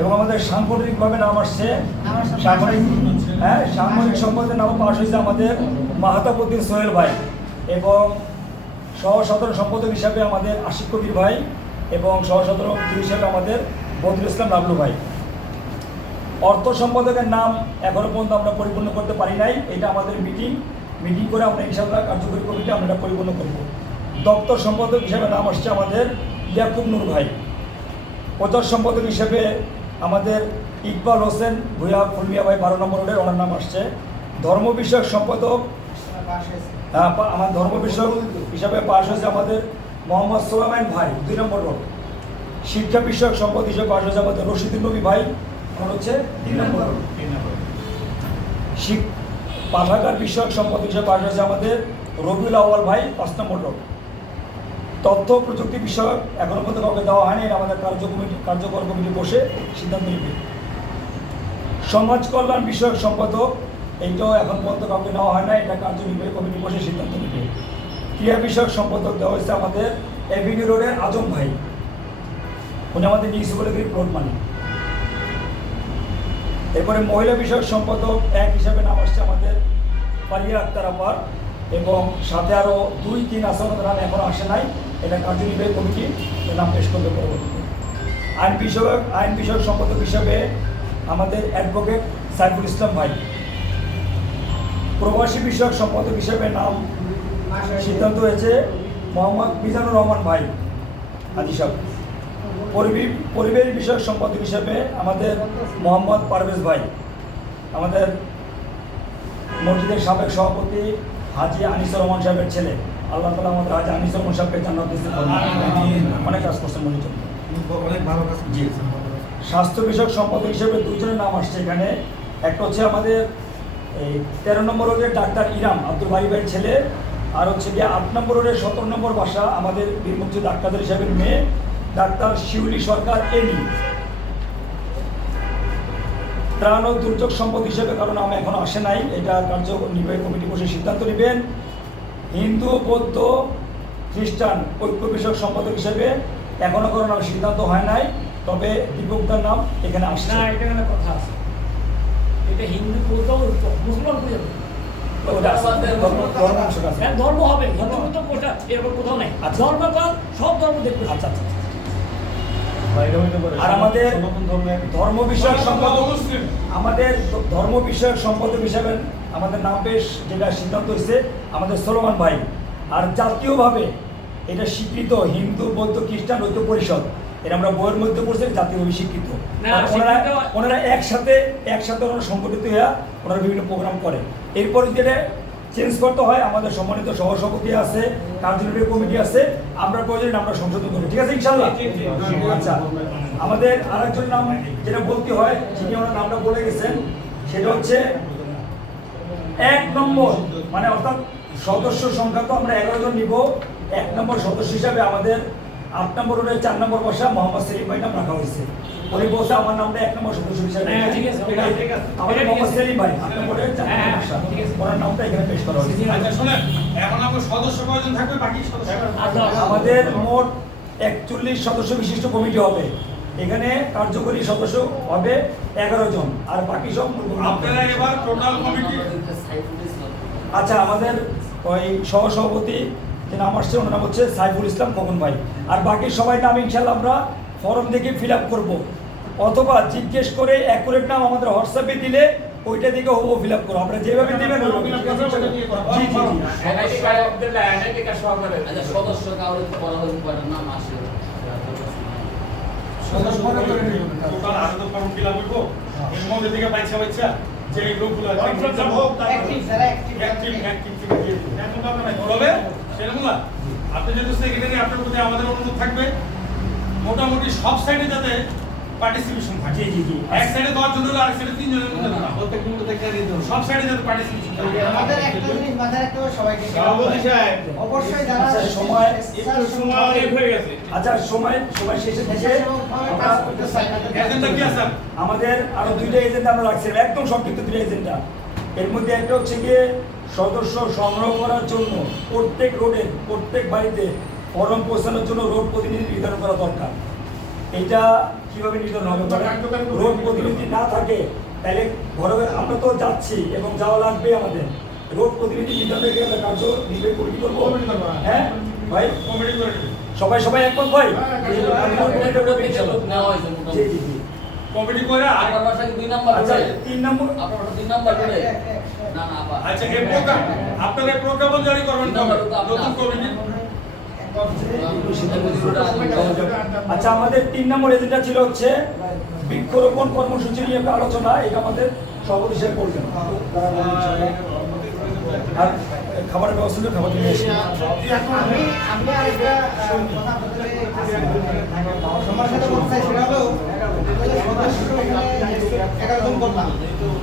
এবং আমাদের সাংগঠনিকভাবে নাম আসছে সাংগঠনিক সম্পাদকের নাম পাশ হয়েছে আমাদের মাহাতাবুদ্দিন সোহেল ভাই, এবং সহসাধারণ সম্পাদক হিসাবে আমাদের আশিক কবির ভাই, এবং সহসাধারণ হিসাবে আমাদের বদরুল ইসলাম লাবলু ভাই। অর্থ সম্পাদকের নাম এখনো পর্যন্ত আমরা পরিপূর্ণ করতে পারি নাই, এটা আমাদের মিটিং করে আমরা ইনশাআল্লাহ কার্যকরী কমিটি আমরা এটা পরিপূর্ণ করব। দপ্তর সম্পাদক হিসাবে নাম আসছে আমাদের ইয়াকুব নূর ভাই। প্রচার সম্পাদক হিসেবে আমাদের ইকবাল হোসেন ভুয়া ফুলমিয়া ভাই 12 নম্বর রোডের, ওনার নাম আসছে। ধর্ম বিষয়ক সম্পাদক আমার ধর্ম বিষয়ক হিসাবে পাশ হয়েছে আমাদের মোহাম্মদ সোলাইমান ভাই 2 নম্বর রোড। শিক্ষা বিষয়ক সম্পাদক হিসেবে পাশ হয়েছে আমাদের রশিদুল নবী ভাই, ওনার হচ্ছে 3 নম্বর রোড। পাঠাগার বিষয়ক সম্পাদক হিসেবে পাশ হয়েছে আমাদের রবিউল আউয়াল ভাই 5 নম্বর রোড। তথ্য প্রযুক্তি বিষয়ক এখনো পর্যন্ত কাউকে দেওয়া হয়নি, এটা আমাদের কার্যকর কমিটি বসে সিদ্ধান্ত নেবে। সমাজ কল্যাণ বিষয়ক সম্পাদক এইটাও এখন পর্যন্ত কাউকে নেওয়া হয় না, এটা কার্যনির্বাহী কমিটি বসে সিদ্ধান্ত নেবে। ক্রীড়া বিষয়ক সম্পাদক দেওয়া হয়েছে আমাদের এভিনিউ রোডের আজম ভাই, উনি আমাদের মিউনিসিপ্যালিটি প্লট মালিক। এরপরে মহিলা বিষয়ক সম্পাদক 1 হিসাবে নাম আসছে আমাদের পারিয়া আক্তার আপার, এবং সাথে আরও 2-3 আছে, আমাদের নাম এখনও আসে নাই, এটা কার্যনির্বাহী কমিটি নাম পেশ করতে পরবর্তীতে। আইন বিষয়ক সম্পাদক হিসাবে আমাদের অ্যাডভোকেট সাইফুল ইসলাম ভাই। প্রবাসী বিষয়ক সম্পাদক হিসেবে নাম সিদ্ধান্ত হয়েছে মোহাম্মদ মিজানুর রহমান ভাই হাজি সাহেব। পরিবেশ বিষয়ক সম্পাদক হিসেবে আমাদের মোহাম্মদ পারভেজ ভাই, আমাদের মসজিদের সাবেক সভাপতি হাজি আনিসুর রহমান সাহেবের ছেলে। আল্লাহ তাআলা আমাদের হাজি আনিসুর রহমান সাহেবকে জান্নাত নসিব করুন, অনেক কাজ করছেন মসজিদের জন্য, অনেক ভালো কাজ। জি, স্বাস্থ্য বিষয়ক সম্পাদক হিসেবে 2 জনের নাম আসছে এখানে। একটা হচ্ছে আমাদের এই 13 নম্বর রোডের ডাক্তার ইরাম আব্দুল বারি ভাইয়ের ছেলে, আর হচ্ছে গিয়ে 8 নম্বর রোডের 17 নম্বর বাসা আমাদের বীর মুক্তিযোদ্ধা ডাক্তার হিসাবের মেয়ে ডাক্তার শিউলি সরকার এমি। ত্রাণ ও দুর্যোগ সম্পদ হিসেবে কারণ নাম এখনো আসে নাই, এটা কার্যনির্বাহী কমিটি বসে সিদ্ধান্ত নেবেন। হিন্দু বৌদ্ধ খ্রিস্টান ঐক্য বিষয়ক সম্পাদক হিসেবে এখনো কারো নাম সিদ্ধান্ত হয় নাই, তবে দীপকদার নাম এখানে আসছে না। এটা একটা কথা আছে, এটা হিন্দু বৌদ্ধ মুসলমান ধর্ম হবে, হিন্দু বৌদ্ধ কোটা এরকম কোথাও নাই। ধর্ম সব ধর্ম দেখবে। আচ্ছা আচ্ছা, আর আমাদের ধর্ম বিষয়ক সম্পাদক মুসলিম আমাদের ধর্ম বিষয়ক সম্পাদক হিসাবে আমাদের নাম বেশ যেটা সিদ্ধান্ত হয়েছে আমাদের সোলোমান ভাই। আর জাতীয়ভাবে এটা স্বীকৃত হিন্দু বৌদ্ধ খ্রিস্টান ঐক্য পরিষদ, এটা আমরা বইয়ের মধ্যে পড়ছি জাতীয়ভাবে স্বীকৃত। আর ওনারা একসাথে ওনারা সংগঠিত হয়ে ওনারা বিভিন্ন প্রোগ্রাম করে। এরপর যেটা চেঞ্জ করতে হয়, আমাদের সম্মানিত সহসভাপতি আছে, কার্যনির্বাহী কমিটি আছে, আমরা প্রয়োজন আমরা সংশোধন করি, ঠিক আছে ইনশাআল্লাহ। আচ্ছা, আমাদের আরেকজন নাম যেটা বলতে হয়, যিনি ওনার নামটা বলে গেছেন, সেটা হচ্ছে 1 নম্বর, মানে অর্থাৎ সদস্য সংখ্যা তো আমরা 11 জন নিব। 1 নম্বর সদস্য হিসাবে আমাদের 8 নম্বর রোডে 4 নম্বর বসা মোহাম্মদ সেলিম ভাই নাম রাখা হয়েছে। উনি বলছে আমার নামটা 1 নম্বর সদস্য হিসাবে আমাদের মোহাম্মদ সেলিম ভাই 8 নম্বরে 4 নম্বর বসা, ওনার নামটা এখানে পেশ করা হয়েছে। আচ্ছা শুনেন, এখন আমার সদস্য কয়জন থাকবে, বাকি সদস্য আমাদের মোট 41 সদস্য বিশিষ্ট কমিটি হবে। এখানে কার্যকরী সদস্য হবে 11 জন, আর বাকি সব আপনারা এবার টোটাল কমিটি। আচ্ছা, আমাদের ওই সহসভাপতি যে নাম আসছে ওনার নাম হচ্ছে সাইফুল ইসলাম খোকন ভাই। আর বাকি সবাই নাম ইনশাল্লাহ আমরা ফর্ম থেকে ফিল আপ করবো, অথবা জিজ্ঞেস করে অ্যাকুরেট নাম আমাদের হোয়াটসঅ্যাপে দিলে ওইটা দিকে ও ফিল আপ করবো, আমরা যেভাবে দেবেন জি জি সদস্য কাউরে করা হয়েছে কয়টা নাম আসে টোটাল আলাদা ফর্ম ফিল আপ করব, এর মধ্যে থেকে বাচ্চা যে গ্রুপগুলো আছে অ্যাক্টিভ হোক, যারা অ্যাক্টিভ এখন আপনারা করবে সেরকমলা। আপনি যেহেতু সেক্রেটারি, আপনার প্রতি আমাদের অনুরোধ থাকবে মোটামুটি সব সাইডে যাতে পার্টিসিপেশন থাকে। জি জি এক সাইডে 10 জন হলো, আরেক সাইডে 3 জনের মধ্যে না, সব সাইডে যাতে পার্টিসিপেশন থাকে। আমাদের একটা জিনিস মাথায় রাখতে হবে সবাইকে, অবশ্যই যারা আচ্ছা, সময় হয়ে গেছে। আচ্ছা সময় শেষে থেকে এজেন্ডা কি আছে? আমাদের আরো 2টা এজেন্ডা আমরা রাখছি, একদম সংক্ষিপ্ত 2টা এজেন্ডা। এর মধ্যে একটা হচ্ছে গিয়ে সদস্য সংগ্রহ করার জন্য প্রত্যেক রোডে প্রত্যেক বাড়িতে ফর্ম পৌঁছানোর জন্য রোড প্রতিনিধি নির্ধারণ করা দরকার। এটা কিভাবে নির্ধারণ হবে? রোড প্রতিনিধি না থাকে তাহলে ঘরে আমরা তো যাচ্ছি এবং যাওয়া লাগবে আমাদের। রোড প্রতিনিধি নির্ধারণের ক্ষেত্রে আমরা কার্য নির্বাহী কমিটি করবো। হ্যাঁ ভাই, কমিটি করে দিবেন। সবাই একমত ভাই? নেওয়া হয়েছে জি জি জি। কমিটি করে আপনার বাসায় 2 নাম্বার আচ্ছা, করে 3 নম্বর আপনার বাসায় 3 নাম্বার করে না না আবার আচ্ছা, এই প্রোগ্রাম আপনারা প্রোগ্রাম জারি করবেন তো নতুন কমিটি। আচ্ছা, আমাদের 3 নম্বর এজেন্ডা ছিল হচ্ছে বৃক্ষরোপণ কর্মসূচি নিয়ে একটা আলোচনা, এটা আমাদের সভাপতি হিসেবে করবেন। আর খাবারের ব্যবস্থা হলে খাবার নিয়ে এসে আমি আরেকটা কথা বলতে সবার সাথে বলতে চাই, সেটা হলো সদস্য এখানে 11 জন করলাম,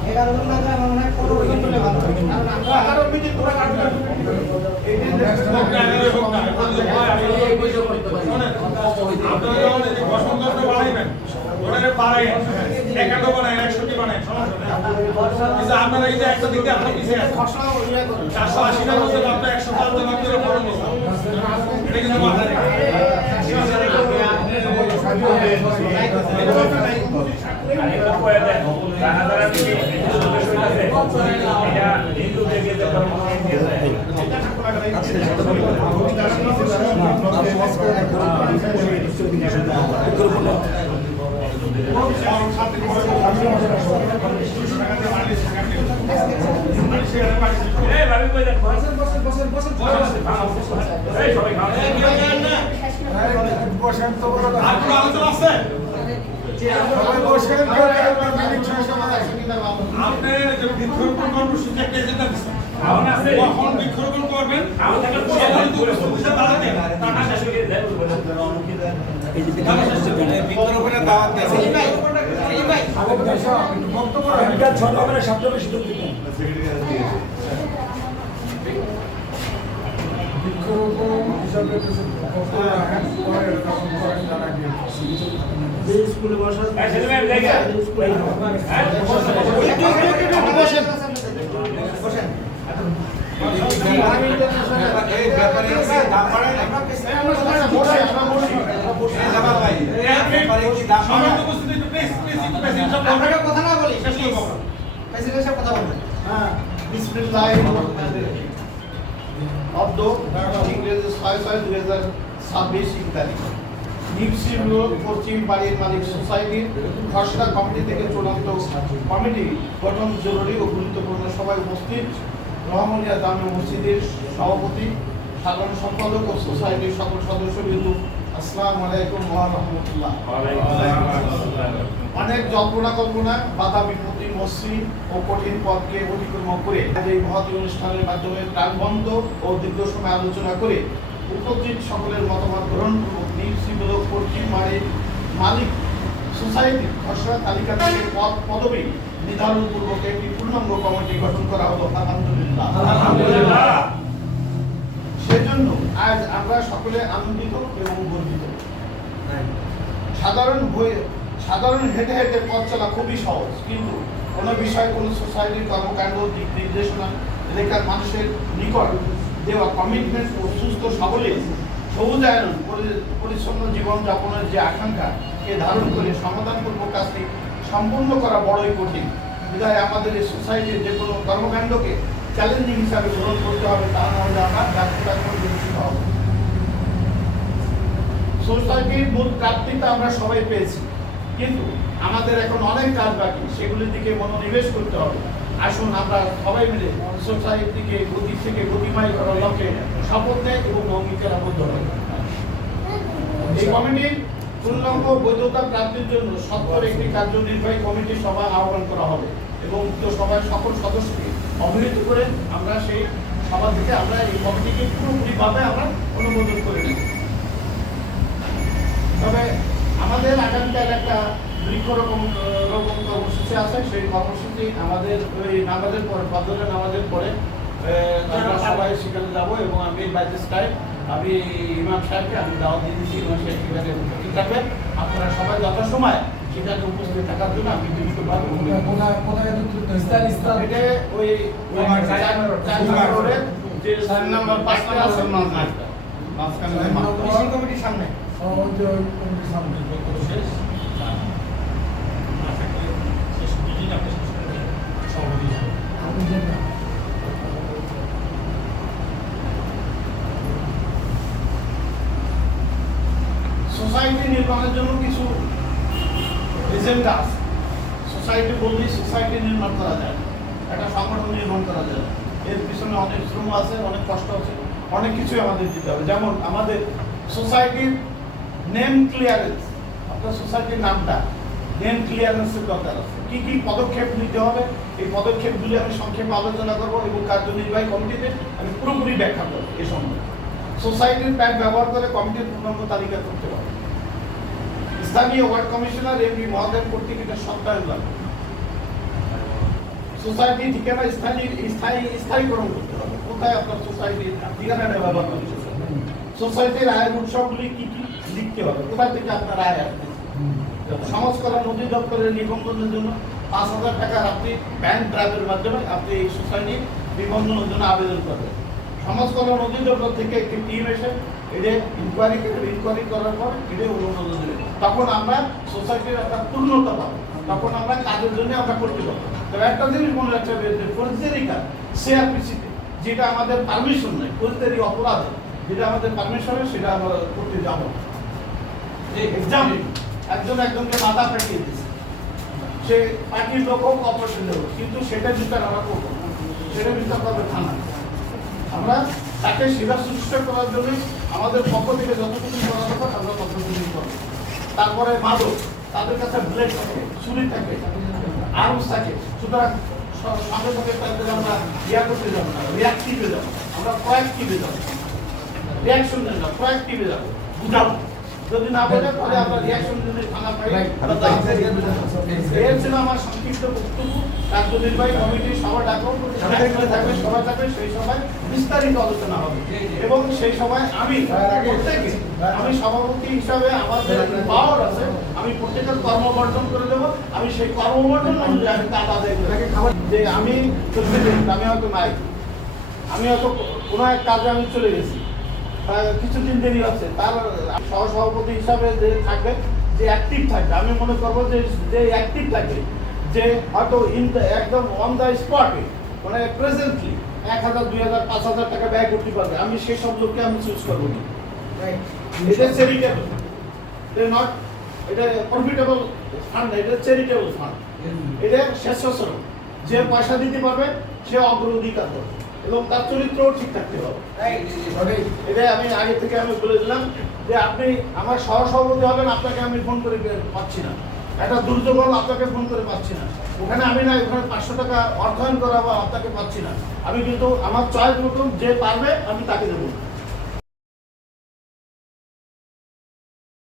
11 জন না করে আমার মনে হয় 15 জন করলে ভালো হয়। কারণ আমরা 11 মিনিট পুরো কাটতে আপনারা এই যে একটা দিকে আপনার পিছিয়ে আছে 480টার মধ্যে মাত্র 105 জন আপনারা ফর্ম দিয়েছেন। এটা কিন্তু মাথায় আলোচনা আছে। আপনি যে বৃক্ষরোপণ কর্মসূচি একটা এজেন্ডা দিচ্ছেন, কখন বৃক্ষরোপণ করবেন বৃক্ষরোপণের দাওয়াত দিয়েছে। ছোট হবে না, সাতটা বেশি তো দিবেন। বৃক্ষরোপণ হিসাবে স্কুলে বসা এই ব্যাপারে দাম বাড়ায় না। আপনাকে কথা না বলি, প্রেসিডেন্ট সাহেব কথা বলবেন। হ্যাঁ, বিসমিল্লাহ অব্দ ইংরেজি 6/6/2026 ইত্যাদি। নিপসি পশ্চিম বাড়ির মালিক সোসাইটির খসড়া কমিটি থেকে চূড়ান্ত কমিটি গঠন জরুরি ও গুরুত্বপূর্ণ সভায় উপস্থিত রহমানিয়া জামে মসজিদের সভাপতি, সাধারণ সম্পাদক ও সোসাইটির সকল সদস্যবৃন্দ, আসসালামু আলাইকুম ওয়া রাহমাতুল্লাহ। অনেক জল্পনা কল্পনা, বাধা বিপত্তি, মসৃণ ও কঠিন পথকে অতিক্রম করে আজ এই মহৎ অনুষ্ঠানের মাধ্যমে প্রাণবন্ত ও দীর্ঘ সময় আলোচনা করে উপস্থিত সকলের মতামত গ্রহণ পূর্বক নিশ্চিতমূলক পশ্চিম বাড়ির মালিক সোসাইটির খসড়া তালিকা থেকে পদ পদবি নির্ধারণ পূর্বক একটি পূর্ণাঙ্গ কমিটি গঠন করা হলো। আলহামদুলিল্লাহ। সেজন্য আজ আমরা সকলে আনন্দিত এবং গর্বিত। সাধারণ হেঁটে হেঁটে পথ চলা খুবই সহজ, কিন্তু কোনো বিষয়, কোনো সোসাইটির কর্মকাণ্ড, দিক নির্দেশনা, এলাকার মানুষের নিকট দেওয়া কমিটমেন্ট ও সুস্থ সবুজায়ন পরিচ্ছন্ন জীবনযাপনের যে আকাঙ্ক্ষাকে ধারণ করে সমাধানপূর্বক কাজটি সম্পূর্ণ করা বড়ই কঠিন। বিধায় আমাদের এই সোসাইটির যে কোনো কর্মকাণ্ডকে চ্যালেঞ্জিং হিসাবে গ্রহণ করতে হবে, তা না হলে আমরা ব্যর্থতা পরিচালিত হব। সোসাইটির মূল প্রাপ্তিটা আমরা সবাই পেয়েছি, কিন্তু আমাদের এখন অনেক কাজ বাকি, সেগুলির দিকে মনোনিবেশ করতে হবে। আসুন আমরা সবাই মিলে সোসাইটিকে গতি থেকে গতিময় করার লক্ষ্যে শপথ নেই এবং অঙ্গীকারাবদ্ধ হই। এই কমিটির পূর্ণাঙ্গ বৈধতা প্রাপ্তির জন্য সত্তর একটি কার্যনির্বাহী কমিটির সভা আহ্বান করা হবে এবং উক্ত সভার সকল সদস্যকে অবহিত করে আমরা সেই সভা থেকে আমরা এই কমিটিকে পুরোপুরিভাবে আমরা অনুমোদন করে নেব। তবে আমাদের আগামীকাল একটা বৃক্ষরোপণ কর্মসূচি আছে। সেই কর্মসূচি আমাদের ওই নামাজের পরে, ফজরের নামাজের পরে আমরা সবাই সেখানে যাবো এবং আমি বাইরে আমি ইমাম সাহেবকে আমি দাওয়াত দিয়ে দিচ্ছি। ইমাম সাহেব সেখানে উপস্থিত থাকবেন। আপনারা সবাই যথাসময় সেখানে উপস্থিত থাকার জন্য আমি বিনীতভাবে এটা ওই 4 রোডের যে 4 নম্বর 5টা আছে মাঝখানে কমিটির সামনে সোসাইটি নির্মাণের জন্য কিছু এজেন্ডা আছে। সোসাইটি বললেই সোসাইটি নির্মাণ করা যায়, একটা সংগঠন নির্মাণ করা যায়। এর পিছনে অনেক শ্রম আছে, অনেক কষ্ট আছে, অনেক কিছুই আমাদের দিতে হবে। যেমন আমাদের সোসাইটির নেম ক্লিয়ারেন্স, আপনার সোসাইটির নামটা নেম ক্লিয়ারেন্সের দরকার আছে। কি কি পদক্ষেপ নিতে হবে, এই পদক্ষেপগুলি আমি সংক্ষেপে আলোচনা করবো এবং কার্যনির্বাহী কমিটিতে আমি পুরোপুরি ব্যাখ্যা করবো। এ সম্বন্ধে সোসাইটির প্যাক ব্যবহার করে কমিটির পূর্ণাঙ্গ তালিকা করতে হবে। স্থানীয় ওয়ার্ড কমিশনার এমপি মহোদয় কর্তৃক এটা সপ্তাহে লাগবে। সোসাইটি ঠিকানা স্থায়ীকরণ করতে হবে। কোথায় আপনার সোসাইটির ঠিকানাটা ব্যবহার করতে হবে। সোসাইটির আয়ের উৎসগুলি কি কি লিখতে হবে, কোথা থেকে আপনার আয় আসবে। সমাজ কল্যাণ অধিদপ্তরের নিবন্ধনের জন্য 5,000 টাকা আপনি ব্যাংক ড্রাফটের মাধ্যমে আপনি এই সোসাইটির নিবন্ধনের জন্য আবেদন করবেন। সমাজ কল্যাণ অধিদপ্তর থেকে একটি টিম এসে এটা ইনকোয়ারি করার পর এটা অনুমোদন দেবে। তখন আমরা সোসাইটির একটা পূর্ণতা পাবো, তখন আমরা কাজের জন্য আমরা করতে পারবো। তবে একটা জিনিস মনে রাখতে হবে যে ফৌজদারি কাজ সিআরপিসিতে যেটা আমাদের পারমিশন নেই, ফৌজদারি অপরাধে যেটা আমাদের পারমিশন সেটা আমরা করতে যাবো। এক্সাম একজনকে মাথা ফাটিয়ে দিচ্ছে, সে পার্টির লোক হোক অপারেশন লোক, কিন্তু সেটা বিচার আমরা করবো, সেটা বিচার করবে থানা। আমরা তাকে সেবা সুনিশ্চিত করার জন্য আমাদের পক্ষ থেকে যতটুকু করা দরকার আমরা ততটুকু করবো। তারপরে মাদক, তাদের কাছে ব্লেড থাকে, ছুরি থাকে, আর্মস থাকে। সুতরাং সঙ্গে সঙ্গে তাদের আমরা করতে যাবো না, রিয়াক্টিভে যাবো, আমরা প্রোঅ্যাক্টিভে যাবো। রিয়াকশন নেই না, প্রোঅ্যাক্টিভে যাবো, বুঝাবো। যদি না বোঝে তাহলে আমরা রিয়াকশন যদি থানা পাই। এর ছিল আমার সংক্ষিপ্ত বক্তব্য। কার্যনির্বাহী কমিটি সভা ডাকো, থাকবে সভা থাকবে, সেই সময় বিস্তারিত আলোচনা হবে এবং সেই সময় আমি সভাপতি হিসাবে আমাদের পাওয়ার আছে, আমি প্রত্যেকের কর্মবর্জন করে দেবো। আমি সেই কর্মবর্জন অনুযায়ী আমি কাজ আদায় করে যে আমি হয়তো নাই, আমি হয়তো কোনো এক কাজে আমি চলে গেছি, কিছুদিন দেরি আছে, তার সহসভাপতি হিসাবে যে থাকবে, যে অ্যাক্টিভ থাকবে, আমি মনে করবো যে অ্যাক্টিভ থাকবে, যে হয়তো একদম অন দ্য স্পটে মানে প্রেজেন্টলি 1,000, 2,000, 5,000 টাকা ব্যয় করতে পারবে, আমি সেই সব লোককে আমি চুজ করবো না। এটা চ্যারিটেবল, নট এটা প্রফিটেবল ফান্ড, এটা চ্যারিটেবল ফান্ড। এটা স্বেচ্ছাসেবক, যে পয়সা দিতে পারবে সে অগ্রাধিকার করবে এবং তার চরিত্রও ঠিক থাকতে হবে। এটা আমি আগে থেকে আমি বলে দিলাম যে আপনি আমার সহসভাপতি হবেন, আপনাকে আমি ফোন করে পাচ্ছি না, একটা দুর্যোগ হল আপনাকে ফোন করে পাচ্ছি না, ওখানে আমি না ওখানে 500 টাকা অর্থায়ন করাবো আপনাকে পাচ্ছি না, আমি কিন্তু আমার চয়েস মতন যে পারবে আমি তাকে দেবো।